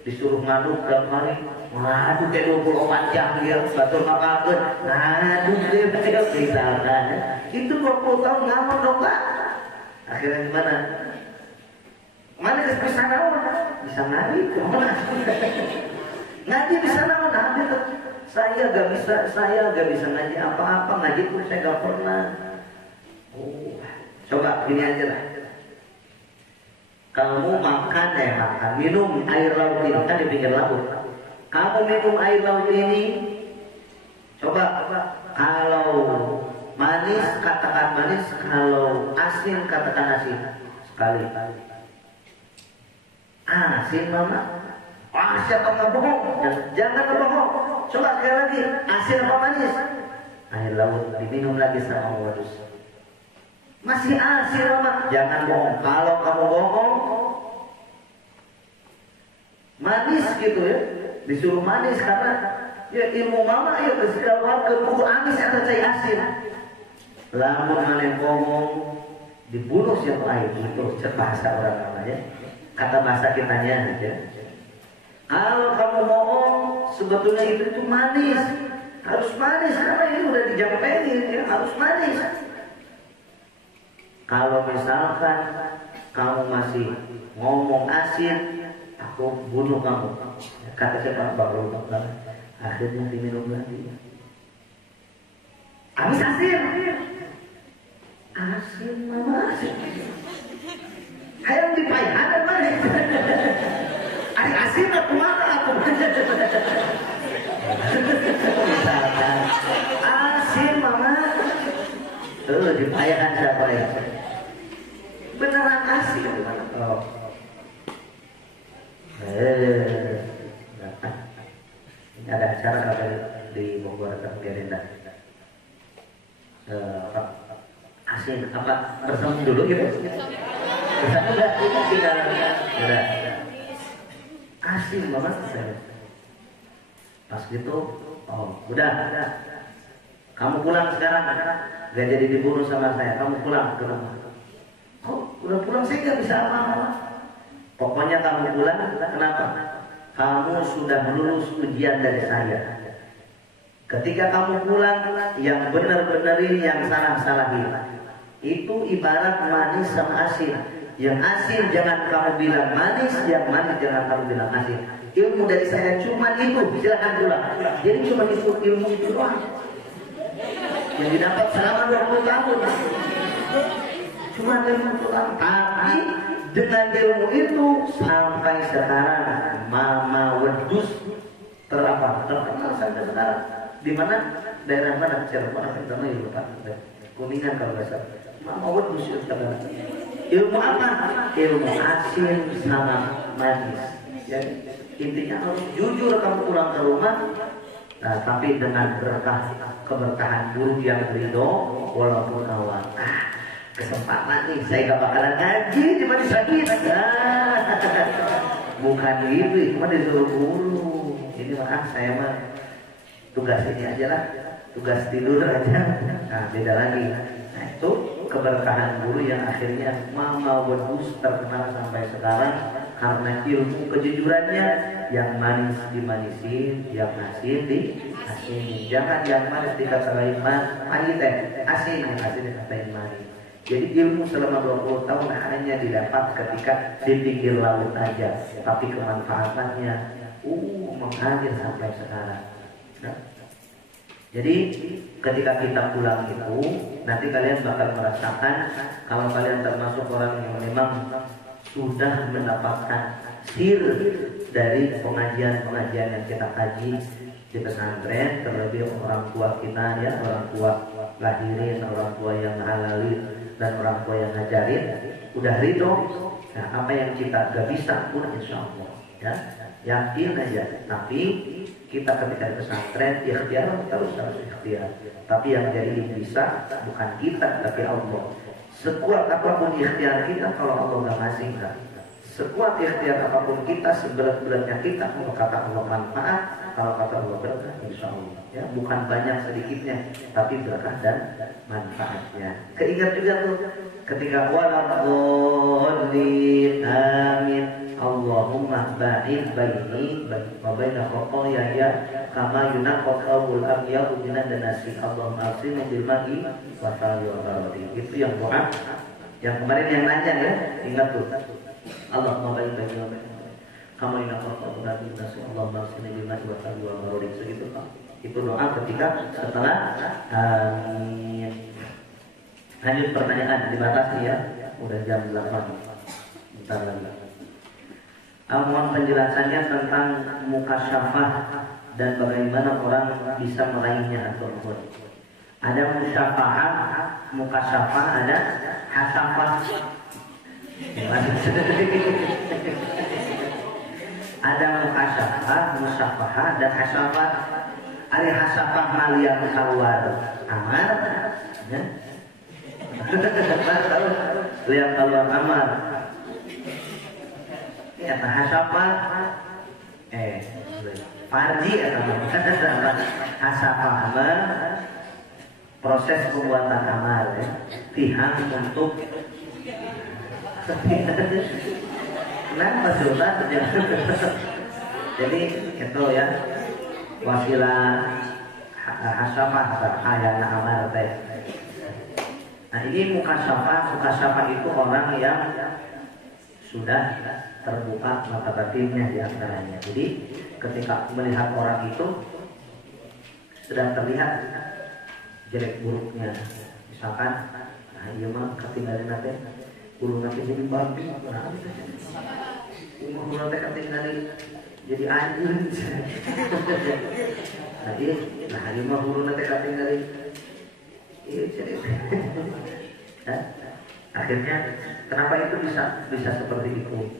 disuruh ngaduk tiap hari. Waduh, kayak 24 jam dia batur ngapalkeun. Aduh, dia misalkan. Itu 20 tahun ngomong dong, Pak. Akhirnya gimana? Mana bisa naon? Bisa ngaji, kemana? Ngaji bisa naon? Ngaji tuh. Saya gak bisa ngaji apa-apa. Ngaji pun saya gak pernah. Oh, coba gini aja lah. Kamu makan, minum air laut ini kan di pinggir laut. Kamu minum air laut ini, coba kalau manis katakan manis, kalau asin katakan asin. Sekali. Asin mama. Siapa nggak bohong? Jangan bohong. Coba sekali lagi, asin apa manis? Air laut diminum lagi sama Wadus. Masih asin mama. Jangan bohong. Kalau kamu bohong, manis gitu ya. Disuruh manis karena ya ilmu mama ya segala ke kudu amis atau cai asin. Lamun maneh ngomong dibunuh siapa lain itu bahasa orang namanya. Kata bahasa kitanya aja. Kalau kamu bohong sebetulnya itu manis. Harus manis karena ini udah dijampein ya, harus manis. Kalau misalkan kamu masih ngomong asin, aku bunuh kamu. Kata siapa baru bakal akhirnya diminum lagi. Amis asin, mama asin. Hayang dipaihan mana? Ari asin aku mana aku? Asin mama. Dipaihan siapa ya? Beneran asin. Oh. Ini ada acara kabar di Bogor Gerindra. Asin apa bersama dulu gitu? Bersama enggak? Ini tinggal udah. Asin banget saya. Pas gitu, oh udah. Kamu pulang sekarang, gak jadi dibunuh sama saya. Kamu pulang ke rumah. Oh, udah pulang saya gak bisa apa-apa. Pokoknya kamu pulang, kenapa? Kamu sudah lulus ujian dari saya. Ketika kamu pulang, yang benar-benarin, yang salah-salahin. Itu ibarat manis sama asin. Yang asin jangan kamu bilang manis, yang manis jangan kamu bilang asin. Ilmu dari saya cuma itu, silakan pulang. Jadi cuma itu ilmu itu doang. Yang didapat selama 20 tahun. Cuma ilmu itu doang. Tapi dengan ilmu itu sampai sekarang Mama Wadus terkenal sampai sekarang. Di mana? Daerah mana? Cirebon apa yang namanya lupa. Kuningan kalau nggak salah. Mau musuh segala. Ilmu apa? Ilmu asin sama manis. Jadi intinya harus jujur kamu pulang ke rumah. Nah, tapi dengan berkah keberkahan guru yang ridho, walaupun awal kesempatan nih saya gak bakalan ngaji cuma disakit. Bukan gitu, cuma disuruh guru. Ini maaf saya mah tugas ini aja lah, tugas tidur aja. Nah beda lagi. Nah itu keberkahan guru yang akhirnya mau berus terkenal sampai sekarang karena ilmu kejujurannya. Yang manis dimanisin, yang asin diasinin. Jangan yang manis dikatain manis asin, yang asin dikatain manis. Jadi ilmu selama 20 tahun hanya didapat ketika di pinggir laut aja, tapi kemanfaatannya mengalir sampai sekarang. Nah, jadi ketika kita pulang itu, nanti kalian bakal merasakan kalau kalian termasuk orang yang memang sudah mendapatkan sir dari pengajian-pengajian yang kita kaji di pesantren, terlebih orang tua kita ya, orang tua lahirin, orang tua yang halalin dan orang tua yang ngajarin udah ridho. Nah apa yang kita gak bisa pun insya Allah ya yakin aja. Tapi kita ketika di pesantren ikhtiar terus harus ikhtiar. Tapi yang jadi bisa bukan kita tapi Allah. Sekuat apapun ikhtiar kita kalau Allah gak ngasih enggak. Sekuat ikhtiar apapun kita, seberat-beratnya kita, kalau kata Allah manfaat, kalau kata Allah berkah, insya Allah. Ya, bukan banyak sedikitnya, tapi berkah dan manfaatnya. Keingat juga tuh, ketika waladhdallin, amin, Allahumma ba'id baini wa baina khotoyaya kama yunaqqal thawbul abyadu minan danasi. Allahumma aghsilni bil ma'i wa thalji wa baradi. Itu yang doa. Yang kemarin yang nanya ya, ingat tuh. Allahumma ba'id baini wa baina kama yunaqqal thawbul abyadu minan danasi. Allahumma aghsilni bil ma'i wa thalji wa baradi. Segitu Pak. Itu doa ketika setelah amin. Lanjut pertanyaan, dibatasi ya. Udah jam 8. Bentar lagi. Mohon penjelasannya tentang mukasyafah dan bagaimana orang bisa meraihnya atau mohon. Ada mukasyafah, ada hasafah. Ada mukasyafah, musyafah dan hasafah. Ada hasafah maliyah keluar amar, ya. Lihat keluar amar. Ya hasafah farji atau hasafah proses pembuatan amal ya. Pihak untuk maksudnya jadi itu ya wasilah hasafah hayana amal teh. Nah ini mukasyafah itu orang yang sudah terbuka mata batinnya di antaranya. Jadi ketika melihat orang itu sedang terlihat jelek buruknya, misalkan, nah iya mah ketinggalan nanti, bulu nanti jadi babi, bulu nanti ketinggalan jadi anjing. Nah iya mah bulu nanti ketinggalan, iya jadi. Akhirnya kenapa itu bisa seperti itu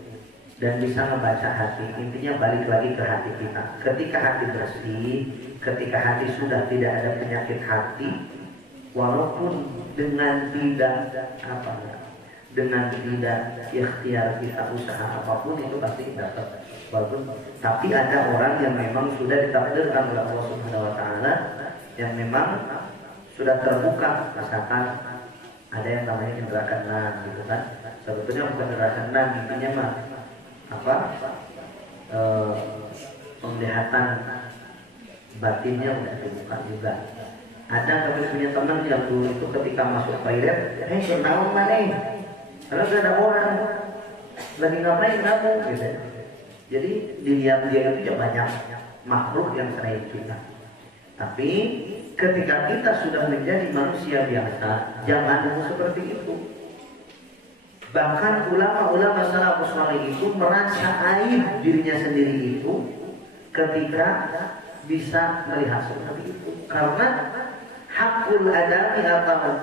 dan bisa membaca hati. Intinya balik lagi ke hati kita. Ketika hati bersih, ketika hati sudah tidak ada penyakit hati, walaupun dengan tidak ikhtiar kita usaha apapun itu pasti dapat. Walaupun tapi ada orang yang memang sudah ditakdirkan oleh Allah Subhanahu wa taala yang memang sudah terbuka, misalkan ada yang namanya indera keenam gitu kan. Sebetulnya bukan indera keenam, intinya mah penglihatan batinnya udah terbuka juga. Ada kami punya teman yang dulu itu ketika masuk toilet, kenapa mana? Kalau sudah ada orang lagi ngapain kamu gitu. Jadi dilihat dia itu banyak makhluk yang selain kita. Tapi ketika kita sudah menjadi manusia biasa, jangan seperti itu. Bahkan ulama-ulama salafus saleh itu merasa aib dirinya sendiri itu ketika bisa melihat seperti itu, karena hakul adami atau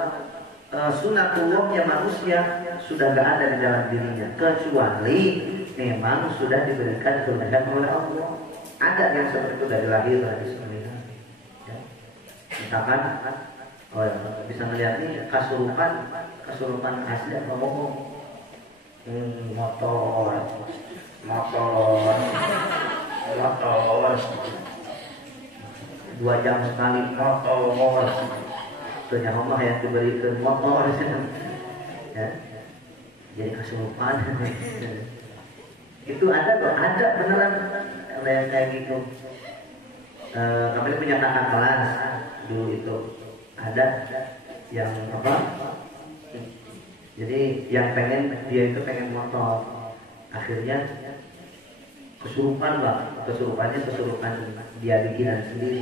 sunatullohnya manusia sudah gak ada di dalam dirinya, kecuali memang sudah diberikan kemudahan oleh Allah. Ada yang seperti itu dari lahir dari semula. Ya. Misalkan, bisa melihat ini kasurupan asli apa bohong? Motor 2 jam sekali motor. Ternyata Allah yang diberikan motor, ya. Jadi kesurupan. Itu ada tuh, ada beneran kayak gitu. Kami punya kakak kelas dulu itu ada yang apa? Jadi yang dia itu pengen motor, akhirnya kesurupan kesurupan dia bikinan sendiri.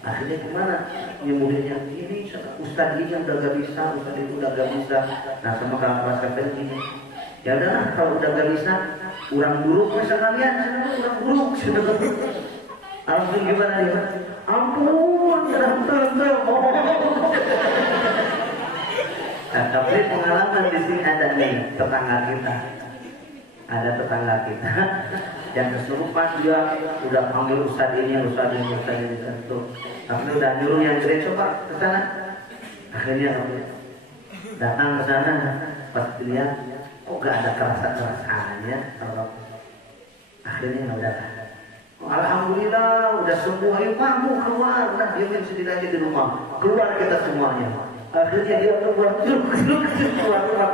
Akhirnya gimana? Nyembuhinnya ini ustaz ini udah gak bisa, ustaz itu udah gak bisa. Nah sama kakak kelas kata gini, ya udahlah kalau udah gak bisa, urang buruk bisa kalian, urang buruk. Langsung gimana dia? Ampun, Nah, tapi pengalaman di sini ada nih tetangga kita. Ada tetangga kita yang kesurupan, dia udah panggil ustaz ini tentu. Tapi udah nyuruh yang gede, coba ke sana. Akhirnya datang ke sana, pas dilihat kok gak ada kerasa-kerasaannya. Akhirnya udah, alhamdulillah udah sembuh, ayo kamu keluar, udah diamin sendiri aja di rumah, keluar kita semuanya. Akhirnya dia keluar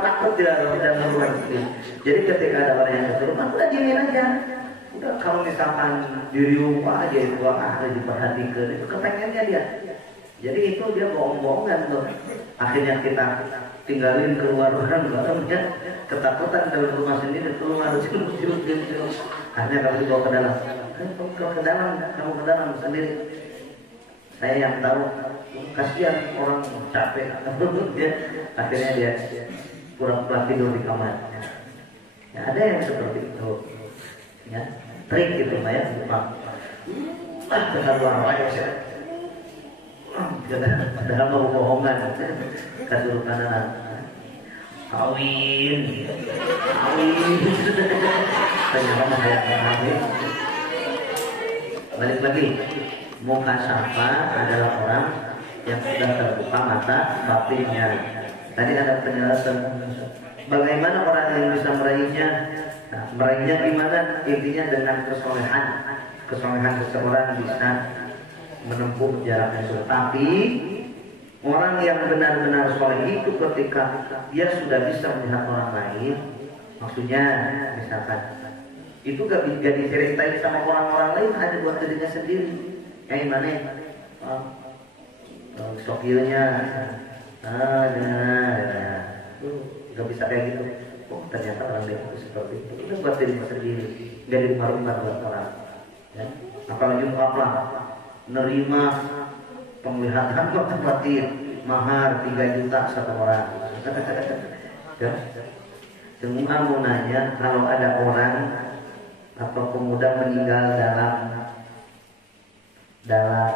takut dia tidak keluar sendiri. Jadi ketika ada orang yang kesurupan, udah diemin aja. Udah kalau misalkan di rumah aja itu ada diperhatikan, itu kepengennya dia. Jadi itu dia bohong-bohongan tuh. Akhirnya kita tinggalin keluar barangnya, ketakutan dalam rumah sendiri, keluar jeruk. Akhirnya kami dibawa ke dalam. Kamu ke dalam sendiri. Saya yang tahu, kasihan orang capek. Akhirnya dia pura-pura tidur di kamar. Ya, ada yang seperti itu. Ya, trik gitu Pak ya, keluar aja sih. Dalam bohongan, kesurupan anak. Kawin. Ternyata saya kawin. Balik lagi. Mukasyafah adalah orang yang sudah terbuka mata batinnya. Tadi ada penjelasan bagaimana orang yang bisa meraihnya. Nah, meraihnya gimana? Intinya dengan kesolehan seseorang bisa menempuh jarak yang jauh. Tapi orang yang benar-benar soleh itu ketika dia sudah bisa melihat orang lain, maksudnya misalkan itu gak diceritain sama orang-orang lain, ada buat dirinya sendiri. Kayak mana? Sokilnya gak bisa kayak gitu. Oh ternyata orang lain itu seperti itu. Itu buat dirinya sendiri, gak di rumah buat orang. Ya? Apalagi apa? Nerima penglihatan batin mahar 3 juta satu orang. Ya? Semua mau nanya, kalau ada orang atau pemuda meninggal dalam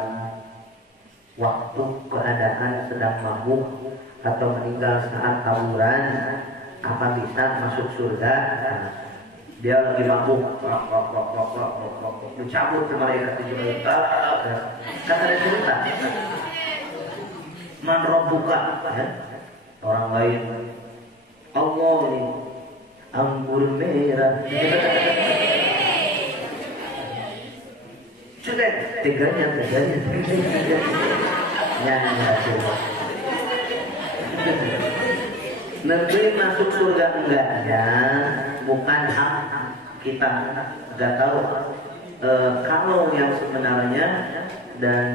waktu keadaan sedang mabuk atau meninggal saat tawuran, apa bisa masuk surga? Dia lagi mabuk, dicabut ke malaikat 7 juta. Kan ada cerita. Man rabbuka, ya? Orang lain, Allah ini anggur merah. Sudah, teganya. Nanti masuk surga enggaknya bukan hak kita, nggak tahu. Kalau yang sebenarnya dan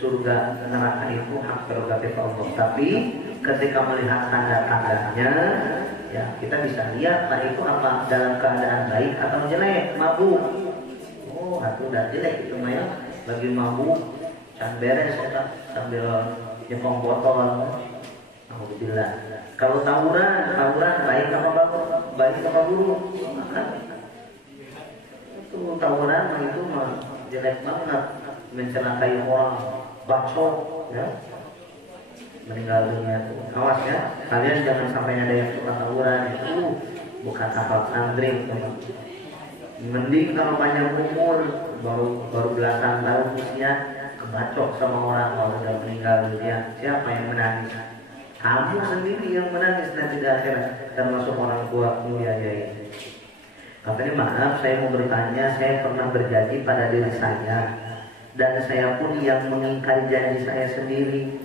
surga neraka itu hak prerogatif Allah. Tapi ketika melihat tanda-tandanya, ya kita bisa lihat itu apa dalam keadaan baik atau jelek, mabuk. Oh, itu udah jelek itu mah ya, lagi mabuk, can beres kita sambil nyepong botol. Alhamdulillah. Kalau tawuran baik apa bagus? Baik apa buruk? Itu tawuran itu mah jelek banget. mencelakai orang, bacot, ya, meninggal dunia itu. Awas ya, kalian jangan sampai ada yang suka tawuran itu bukan apa santri. Mending kalau panjang umur baru belasan tahun usia kebacok sama orang kalau sudah meninggal dunia. Siapa yang menangis? Kamu sendiri yang menangis nanti di akhirat, termasuk orang tua membiayai. Katanya maaf, saya mau bertanya, saya pernah berjanji pada diri saya dan saya pun yang mengingkari janji saya sendiri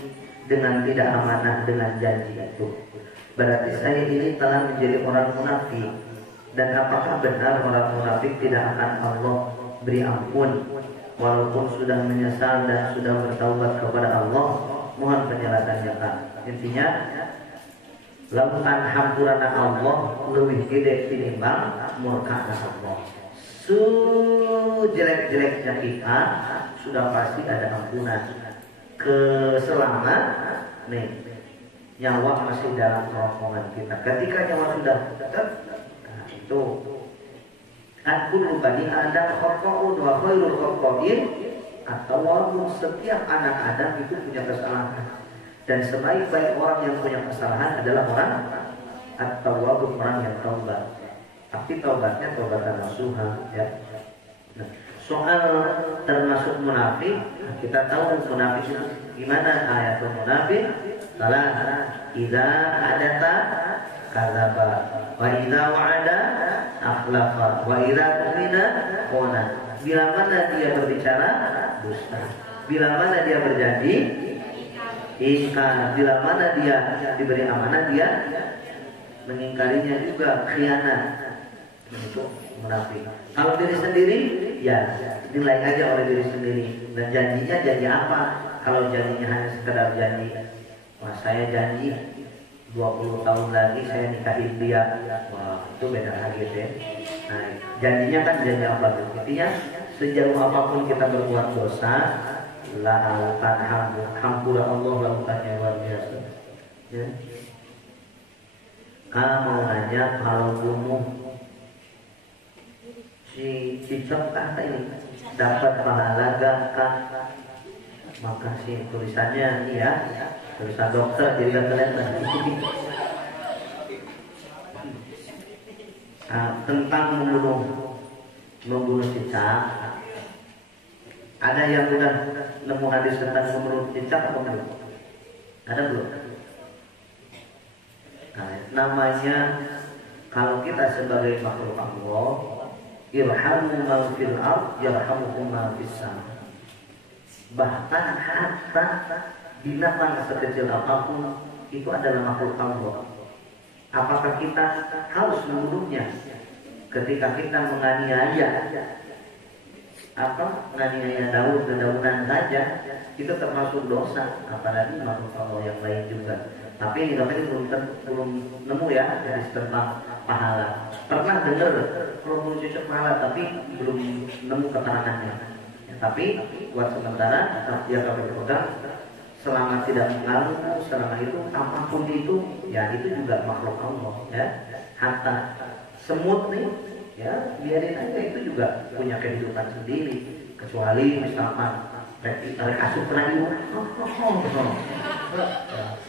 dengan tidak amanah dengan janji itu. Berarti saya ini telah menjadi orang munafik. Dan apakah benar orang munafik tidak akan Allah beri ampun walaupun sudah menyesal dan sudah bertaubat kepada Allah? Mohon penjelasannya Kak. Intinya, lakukan hampurana Allah lebih gede tinimbang murka Allah. Jelek-jeleknya kita sudah pasti ada ampunan. Keselamat nih, nyawa masih dalam kerongkongan kita. Ketika nyawa sudah tetap, nah itu kullu bani Adam khata'un wa khairul khata'in atau walaupun setiap anak Adam itu punya kesalahan dan sebaik-baik orang yang punya kesalahan adalah orang atau walaupun orang yang taubat. Tapi taubatnya taubatan nasuha ya. Nah, soal termasuk munafik, kita tahu munafik itu gimana ayatul munafik. Salah, idza hadatsa kadzaba wa idza wa'ada akhlafa wa idza tumina khana. Bila mana dia berbicara dusta, bila mana dia berjanji ingkar, bila mana dia diberi amanah dia mengingkarinya juga, khianat. Itu munafik. Kalau diri sendiri ya nilai aja oleh diri sendiri. Dan janjinya janji apa? Kalau janjinya hanya sekedar janji, wah saya janji 20 tahun lagi saya nikahin dia, wah itu beda lagi deh. Nah, janjinya kan janji apa? Intinya sejauh apapun kita berbuat dosa, lakukan hampura Allah, lakukannya luar biasa. Ya. Kamu nanya kalau bunuh si cicak kata ini dapat pahala gak? Maka si tulisannya ini ya, tulisan dokter jadi gak kelihatan. Tentang membunuh cicak, ada yang udah nemu hadis tentang membunuh cicak atau belum? Ada belum? Nah, namanya kalau kita sebagai makhluk Allah, irhamu man fil ard yarhamukum man fis sama. Bahkan hatta binatang sekecil apapun itu adalah makhluk Allah. Apakah kita harus membunuhnya? Ketika kita menganiaya daun-daunan saja, itu termasuk dosa, apalagi makhluk Allah yang lain juga. Tapi ini kami belum nemu ya dari tentang pahala. Pernah dengar kalau bunuh cicak pahala, tapi belum nemu keterangannya. Ya, tapi buat sementara yang kami pegang, selama tidak mengganggu, selama itu apapun itu, ya itu juga makhluk Allah. Ya, hatta semut nih, ya biarin aja, itu juga punya kehidupan sendiri. Kecuali misalkan asup rayu,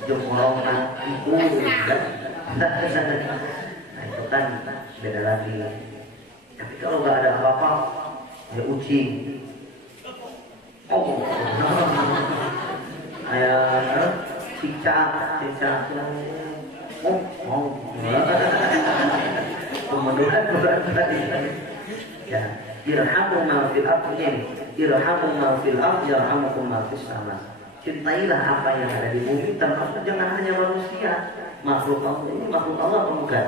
jongorong ibu, kan? Nah itu kan beda lagi. Tapi kalau nggak ada apa-apa, ya ucing. Oh, ayah cicak. Kemudian berarti ya, irhamu ma fil ardi, irhamu ma fil ardi, yarhamukum ma fis sama. Cintailah apa yang ada di bumi, termasuk jangan hanya manusia, makhluk Allah. Ini makhluk Allah atau bukan?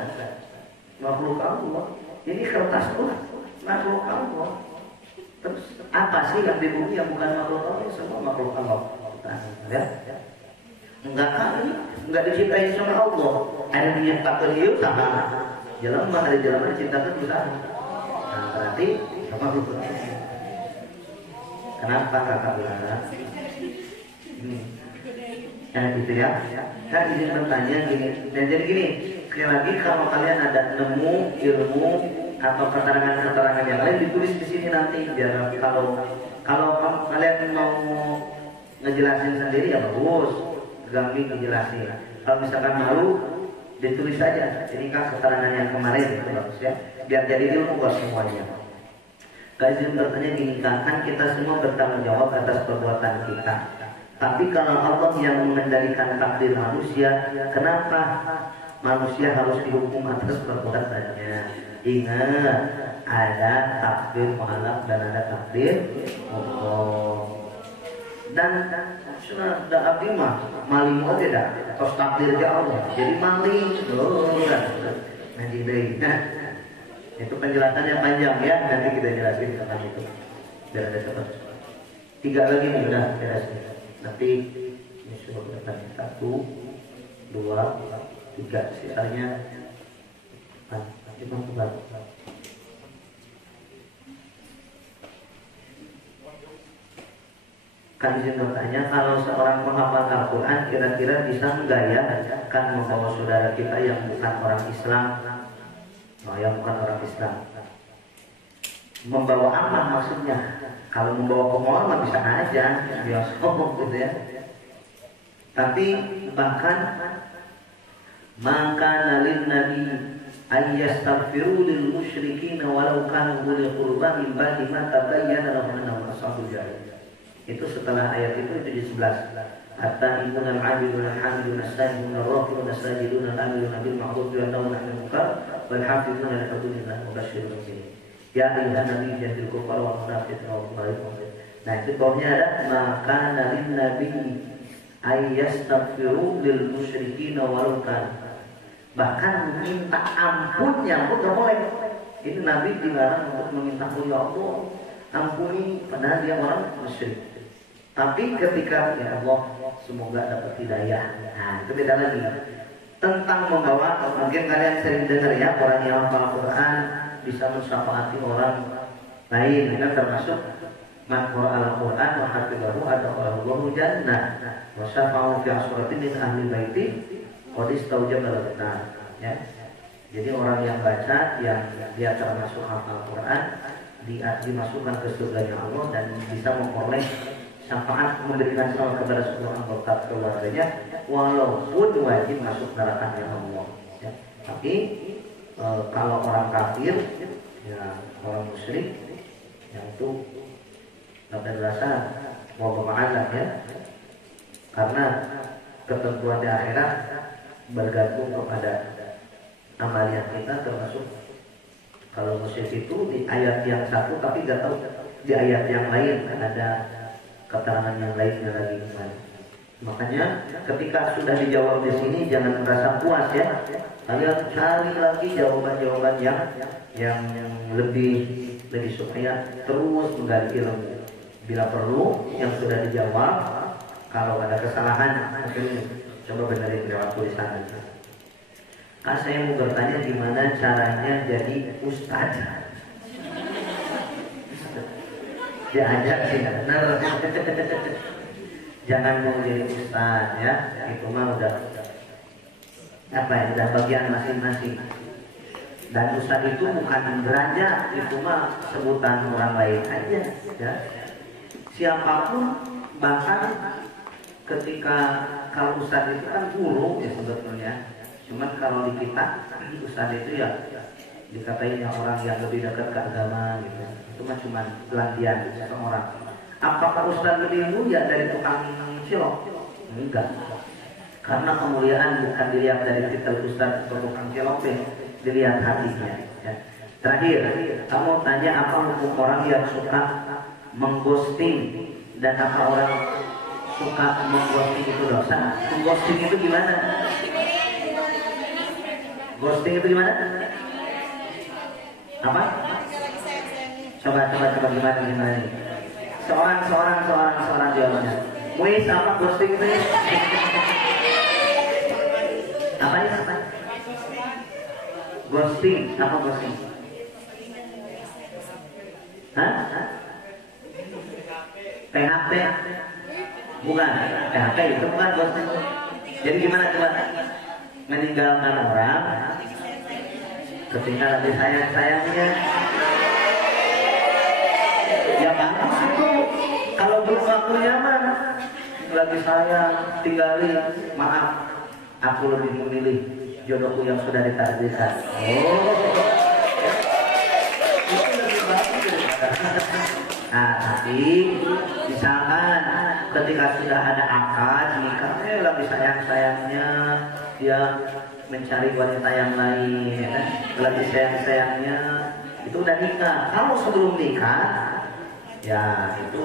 Makhluk Allah. Ini kertas pun makhluk Allah. Terus apa sih yang di bumi yang bukan makhluk Allah? Semua makhluk Allah. Ya? Enggak kali, enggak dicintai sama Allah. Ada yang menyebabkan itu sama. Jalan mana ada jalan cintakan usaha. Nah berarti sama makhluk Allah. Kenapa kakak bilang? Nah gitu ya. Kan izin bertanya gini. Dan jadi gini, sekali lagi kalau kalian ada nemu ilmu atau keterangan-keterangan yang lain, ditulis di sini nanti. Biar kalau kalian ngejelasin sendiri ya bagus, gampang dijelasin. Kalau misalkan malu, ditulis saja. Ini kan keterangan yang kemarin itu bagus ya, biar jadi ilmu buat semuanya. Izin bertanya gini, kan kita semua bertanggung jawab atas perbuatan kita. Tapi kalau Allah yang mengendalikan takdir manusia, kenapa manusia harus dihukum atas perbuatannya? Ingat, ada takdir mu'allaq dan ada takdir hukum. Dan sudah abdi mah maling oge dah, tos takdir ke Allah. Jadi maling, nanti deh. Itu penjelasannya panjang ya, nanti kita jelasin tentang itu. Biar ada cepat. 3 lagi nih udah beres. Nanti ini sudah berapa? 1, 2, 3. Sisanya itu kebar. Kan izin bertanya, kalau seorang menghafal Al-Quran kira-kira bisa enggak ya kan membawa saudara kita yang bukan orang Islam, yang bukan orang Islam, membawa apa maksudnya? Kalau membawa ke mall mah bisa aja, bioskop gitu ya. Tapi bahkan maka nalin Nabi ayyastaghfiru lil musyrikin walau kanu ulil qurba min ba'di ma tabayyana lahum annahum ashabul jahim. Itu setelah ayat itu di 11. Hatta innal 'abiduna al-hamiduna as-sajiduna ar-rafi'una as-sajiduna al-amiluna bil ma'ruf wa yanhauna 'anil munkar wal hafizuna li hududillah wa basyiril mu'minin. Ya ayyuhan nabiy jahidil kuffara wal munafiqina waghlub. Nah, itu bawahnya ada maka nalin nabi ayyastaghfiru lil musyrikin walau kan. Bahkan minta ampunnya pun tidak boleh. Ini Nabi dilarang untuk meminta ampun, ya Allah ampuni, padahal dia orang musyrik. Tapi ketika ya Allah semoga dapat hidayah. Nah itu beda lagi. Tentang membawa, mungkin kalian sering dengar ya, orang yang hafal Quran bisa mensyafaati orang lain. Ini termasuk man qara'a al-Quran wa hafizahu adkhalahu jannah wa syafa'u fi asratin min ahli baiti qad istawjaba al-jannah. Ya. Jadi orang yang baca, yang dia termasuk hafal Quran, dimasukkan ke surganya Allah dan bisa memperoleh syafaat, memberikan syafaat kepada seluruh anggota keluarganya walaupun wajib masuk nerakanya Allah ya. Tapi kalau orang kafir ya, orang musyrik yang itu tidak berasa mau bermasalah ya, karena ketentuan di akhirat bergantung kepada amalan kita, termasuk kalau musyrik itu di ayat yang satu tapi gak tahu di ayat yang lain ada keterangan yang lainnya lagi. Makanya ketika sudah dijawab di sini jangan merasa puas ya. Kalian cari lagi jawaban-jawaban yang lebih supaya terus menggali ilmu. Bila perlu yang sudah dijawab, kalau ada kesalahan mungkin coba benerin lewat tulisan. Saya mau bertanya gimana caranya jadi ustadz. Diajak sih benar. Jangan mau jadi ustadz ya, itu mah udah apa ya, udah bagian masing-masing. Dan ustadz itu bukan derajat, itu mah sebutan orang lain aja ya. Siapapun, bahkan ketika kalau ustadz itu kan guru ya sebetulnya. Cuman kalau di kita ustadz itu ya dikatainnya orang yang lebih dekat ke agama gitu. Itu mah cuma pelatihan seseorang. Apakah ustadz lebih mulia dari tukang cilok? Enggak. Karena kemuliaan bukan dilihat dari titel ustadz atau tukang cilok, dilihat hatinya. Ya. Terakhir, kamu tanya apa hukum orang yang suka mengghosting dan apa orang suka mengghosting itu dosa? Mengghosting itu gimana? Ghosting itu gimana? Apa? Coba gimana nih? Seorang jawabannya. Muis apa ghosting itu? Apa ini? Ghosting, apa ghosting? Hah? PHP? Bukan, PHP itu bukan ghosting. Jadi gimana coba? Meninggalkan orang ketika lagi sayang-sayangnya. Ya bagus itu. Kalau belum waktunya mah lagi sayang, tinggalin, maaf, aku lebih memilih jodohku yang sudah ditakdirkan. Itu lebih bagus daripada. Nah, tapi misalkan ketika sudah ada akad nikah, lagi sayang-sayangnya dia mencari wanita yang lain, ya kan? Lagi sayang-sayangnya itu udah nikah. Kalau sebelum nikah, ya itu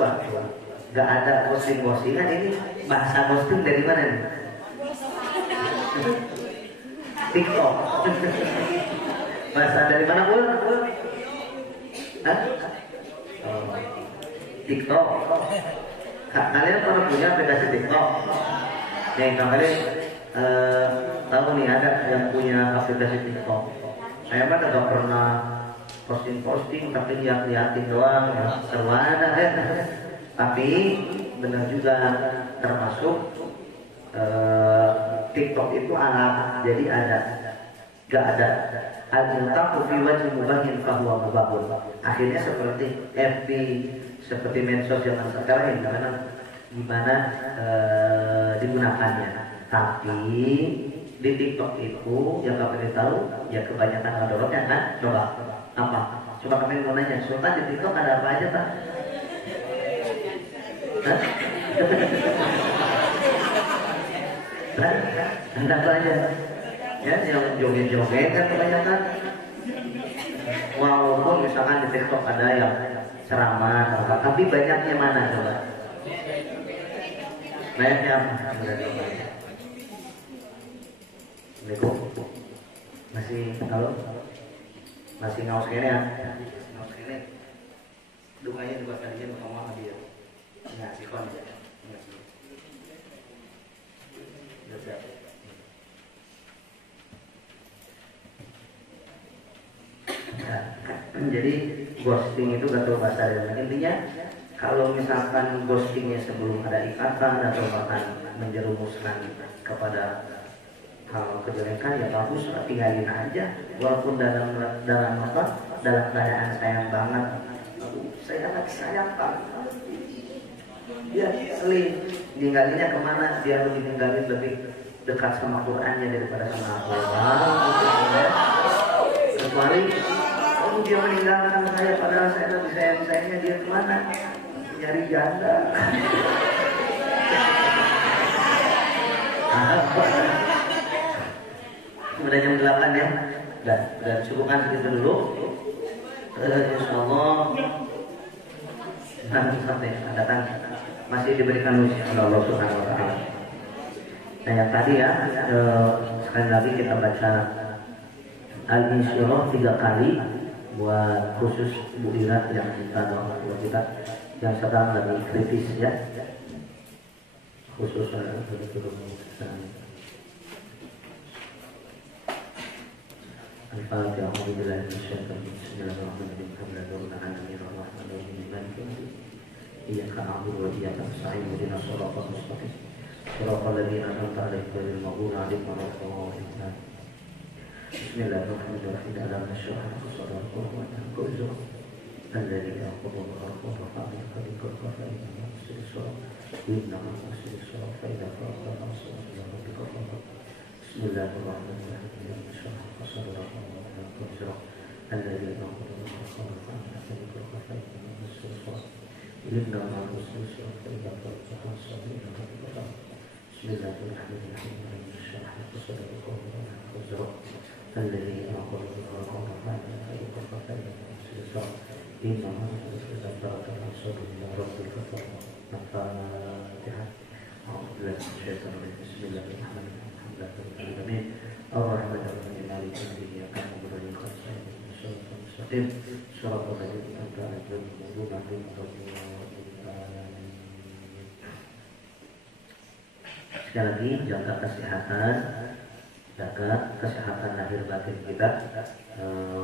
nggak ada ghosting-ghostingan. Ini bahasa ghosting dari mana nih? TikTok. Bahasa dari mana pun? Hah? TikTok. Kalian pernah punya aplikasi TikTok? Nih, kalian tahu nih ada yang punya aplikasi TikTok. Saya mah nggak pernah posting-posting, tapi lihat-liatin doang, ya. Seru ada ya. Tapi benar juga termasuk TikTok itu alat, jadi ada, gak ada al-iltaqu fi wajhi mubahin fahuwa mubahun. Akhirnya seperti FB, seperti medsos zaman sekarang ini, gimana digunakannya. Tapi di TikTok itu yang kalian tahu ya kebanyakan madorotnya kan. Coba apa? Coba kalian mau nanya, Sultan di TikTok ada apa aja Pak? Ada apa aja? Ya, yang joget-joget kan kebanyakan. Walaupun misalkan di TikTok ada yang ceramah, tapi banyaknya mana coba? Banyaknya apa? Assalamualaikum. Masih halo? Masih ngaus kene ya? Ngaus kene. Dukanya juga tadinya ngomong sama dia. Enggak sih kon. Enggak sih. Ya, jadi ghosting itu gak tahu bahasa dalam. Intinya kalau misalkan ghostingnya sebelum ada ikatan atau bahkan menjerumuskan kepada hal kejelekan, ya bagus, tinggalin aja. Walaupun dalam apa? Dalam keadaan sayang banget. Saya lagi sayang banget. Dia seling. Ninggalinnya kemana? Dia lebih ninggalin lebih dekat sama Qurannya daripada sama Allah. Kecuali dia meninggalkan saya padahal saya lebih sayang-sayangnya, dia kemana? Nyari janda. Udah jam 8 ya. Dan cukupkan segitu dulu. Insyaallah nanti sampai datang masih diberikan usia oleh Allah Subhanahu wa taala. Nah, yang tadi ya, sekali lagi kita baca Al-Insyirah 3 kali buat khusus Bu Ira yang kita doa buat kita yang sedang lagi kritis ya, khusus Al-Fatihah. Alhamdulillah, bismillahirrahmanirrahim. Iyyaka na'budu wa iyyaka nasta'in. Ihdinas siratal mustaqim. Shiratal ladzina an'amta 'alaihim ghairil maghdubi 'alaihim waladdallin. Bismillahirrahmanirrahim. Alam nashrah laka sadrak wa wada'na wizrak alladzi anqadha dhahrak wa rafa'na laka dhikraka fa inna ma'a usri yusra inna ma'a usri yusra fa idza faragta fansab ila rabbika farghab. Bismillahirrahmanirrahim. Alam nashrah laka sadrak wa wada'na wizrak alladzi anqadha dhahrak wa rafa'na laka dhikraka fa inna ma'a usri yusra inna ma'a usri yusra fa idza faragta fansab ila rabbika farghab. Bismillahirrahmanirrahim. Alam nashrah laka sadrak wa wada'na wizrak الذي أخذ بخلق الرحمن فإذا فإن السلسل إنما إذا فرق الأنصار إلى ربك فرق الفاتحة. أعوذ بالله من الشيطان الرجيم. بسم الله الرحمن الرحيم. الحمد لله رب العالمين الرحمن الرحيم مالك يوم الدين إياك نعبد وإياك نستعين اهدنا الصراط المستقيم صراط الذين أنعمت عليهم غير المغضوب عليهم ولا الضالين. Sekali lagi jaga kesehatan, jaga kesehatan lahir batin kita.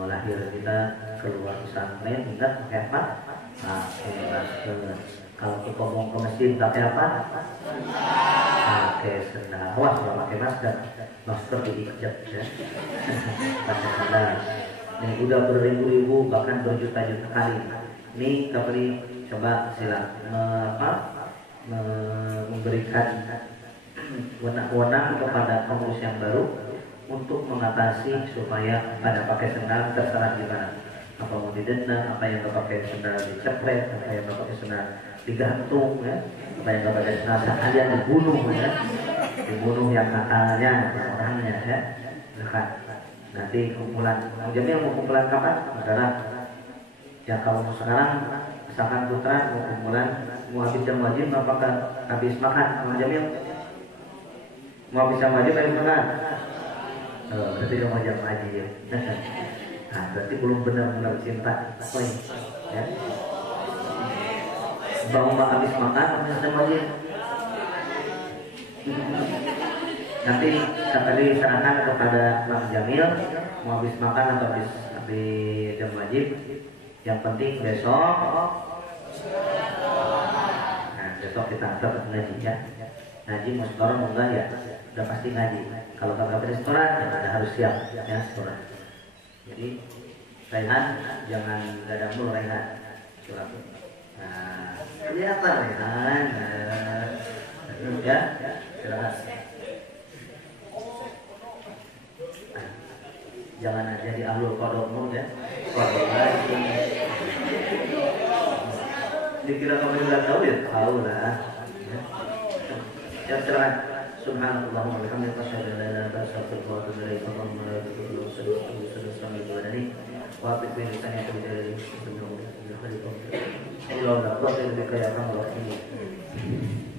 Lahir kita keluar pesantren enggak pakai apa? Pakai masker. Kalau kita ngomong ke masjid pakai apa? Pakai sendal. Wah, kalau pakai masker diikat ya. Pakai sendal. Ini udah beribu-ribu bahkan berjuta-juta kali. Ini kembali coba silakan memberikan wewenang kepada pengurus yang baru untuk mengatasi supaya pada pakai sendal terserah gimana, apa mau didenda, apa yang nggak pakai sendal dicepret, apa yang nggak pakai sendal digantung, ya, apa yang nggak pakai sendal sekalian dibunuh, ya, dibunuh yang nakalnya orangnya, ya, nah, nanti kumpulan, jadi yang mau kumpulan kapan? Adalah ya kalau sekarang misalkan putra mau kumpulan mau habis jam wajib, apakah habis makan? Mau Jamil mau habis jam wajib habis makan? Berarti dia mau jam wajib. Nah, berarti belum benar-benar cinta. Ya. Mau habis makan habis jam wajib. Nanti tadi serahkan kepada Bang Jamil mau habis makan atau habis jam wajib. Yang penting besok. Nah, besok kita tetap ngaji ya. Ngaji mau sekolah mau enggak ya? Udah pasti ngaji. Kalau kagak restoran ya udah harus siap ya restoran. Jadi Raihan jangan gadang mulu Raihan. Surat. Nah, kelihatan Raihan. Ya, silakan. Jangan jadi ahlul qadar mulu ya. Qadar lagi. Dikira kamu nggak tahu ya tahu lah. Ya silakan. Subhanallah wa bihamdihi asyhadu an la ilaha illa anta astaghfiruka wa atubu ilaik. Allahumma la ilaha illa anta astaghfiruka wa atubu ilaik. Wa atubu ilaik.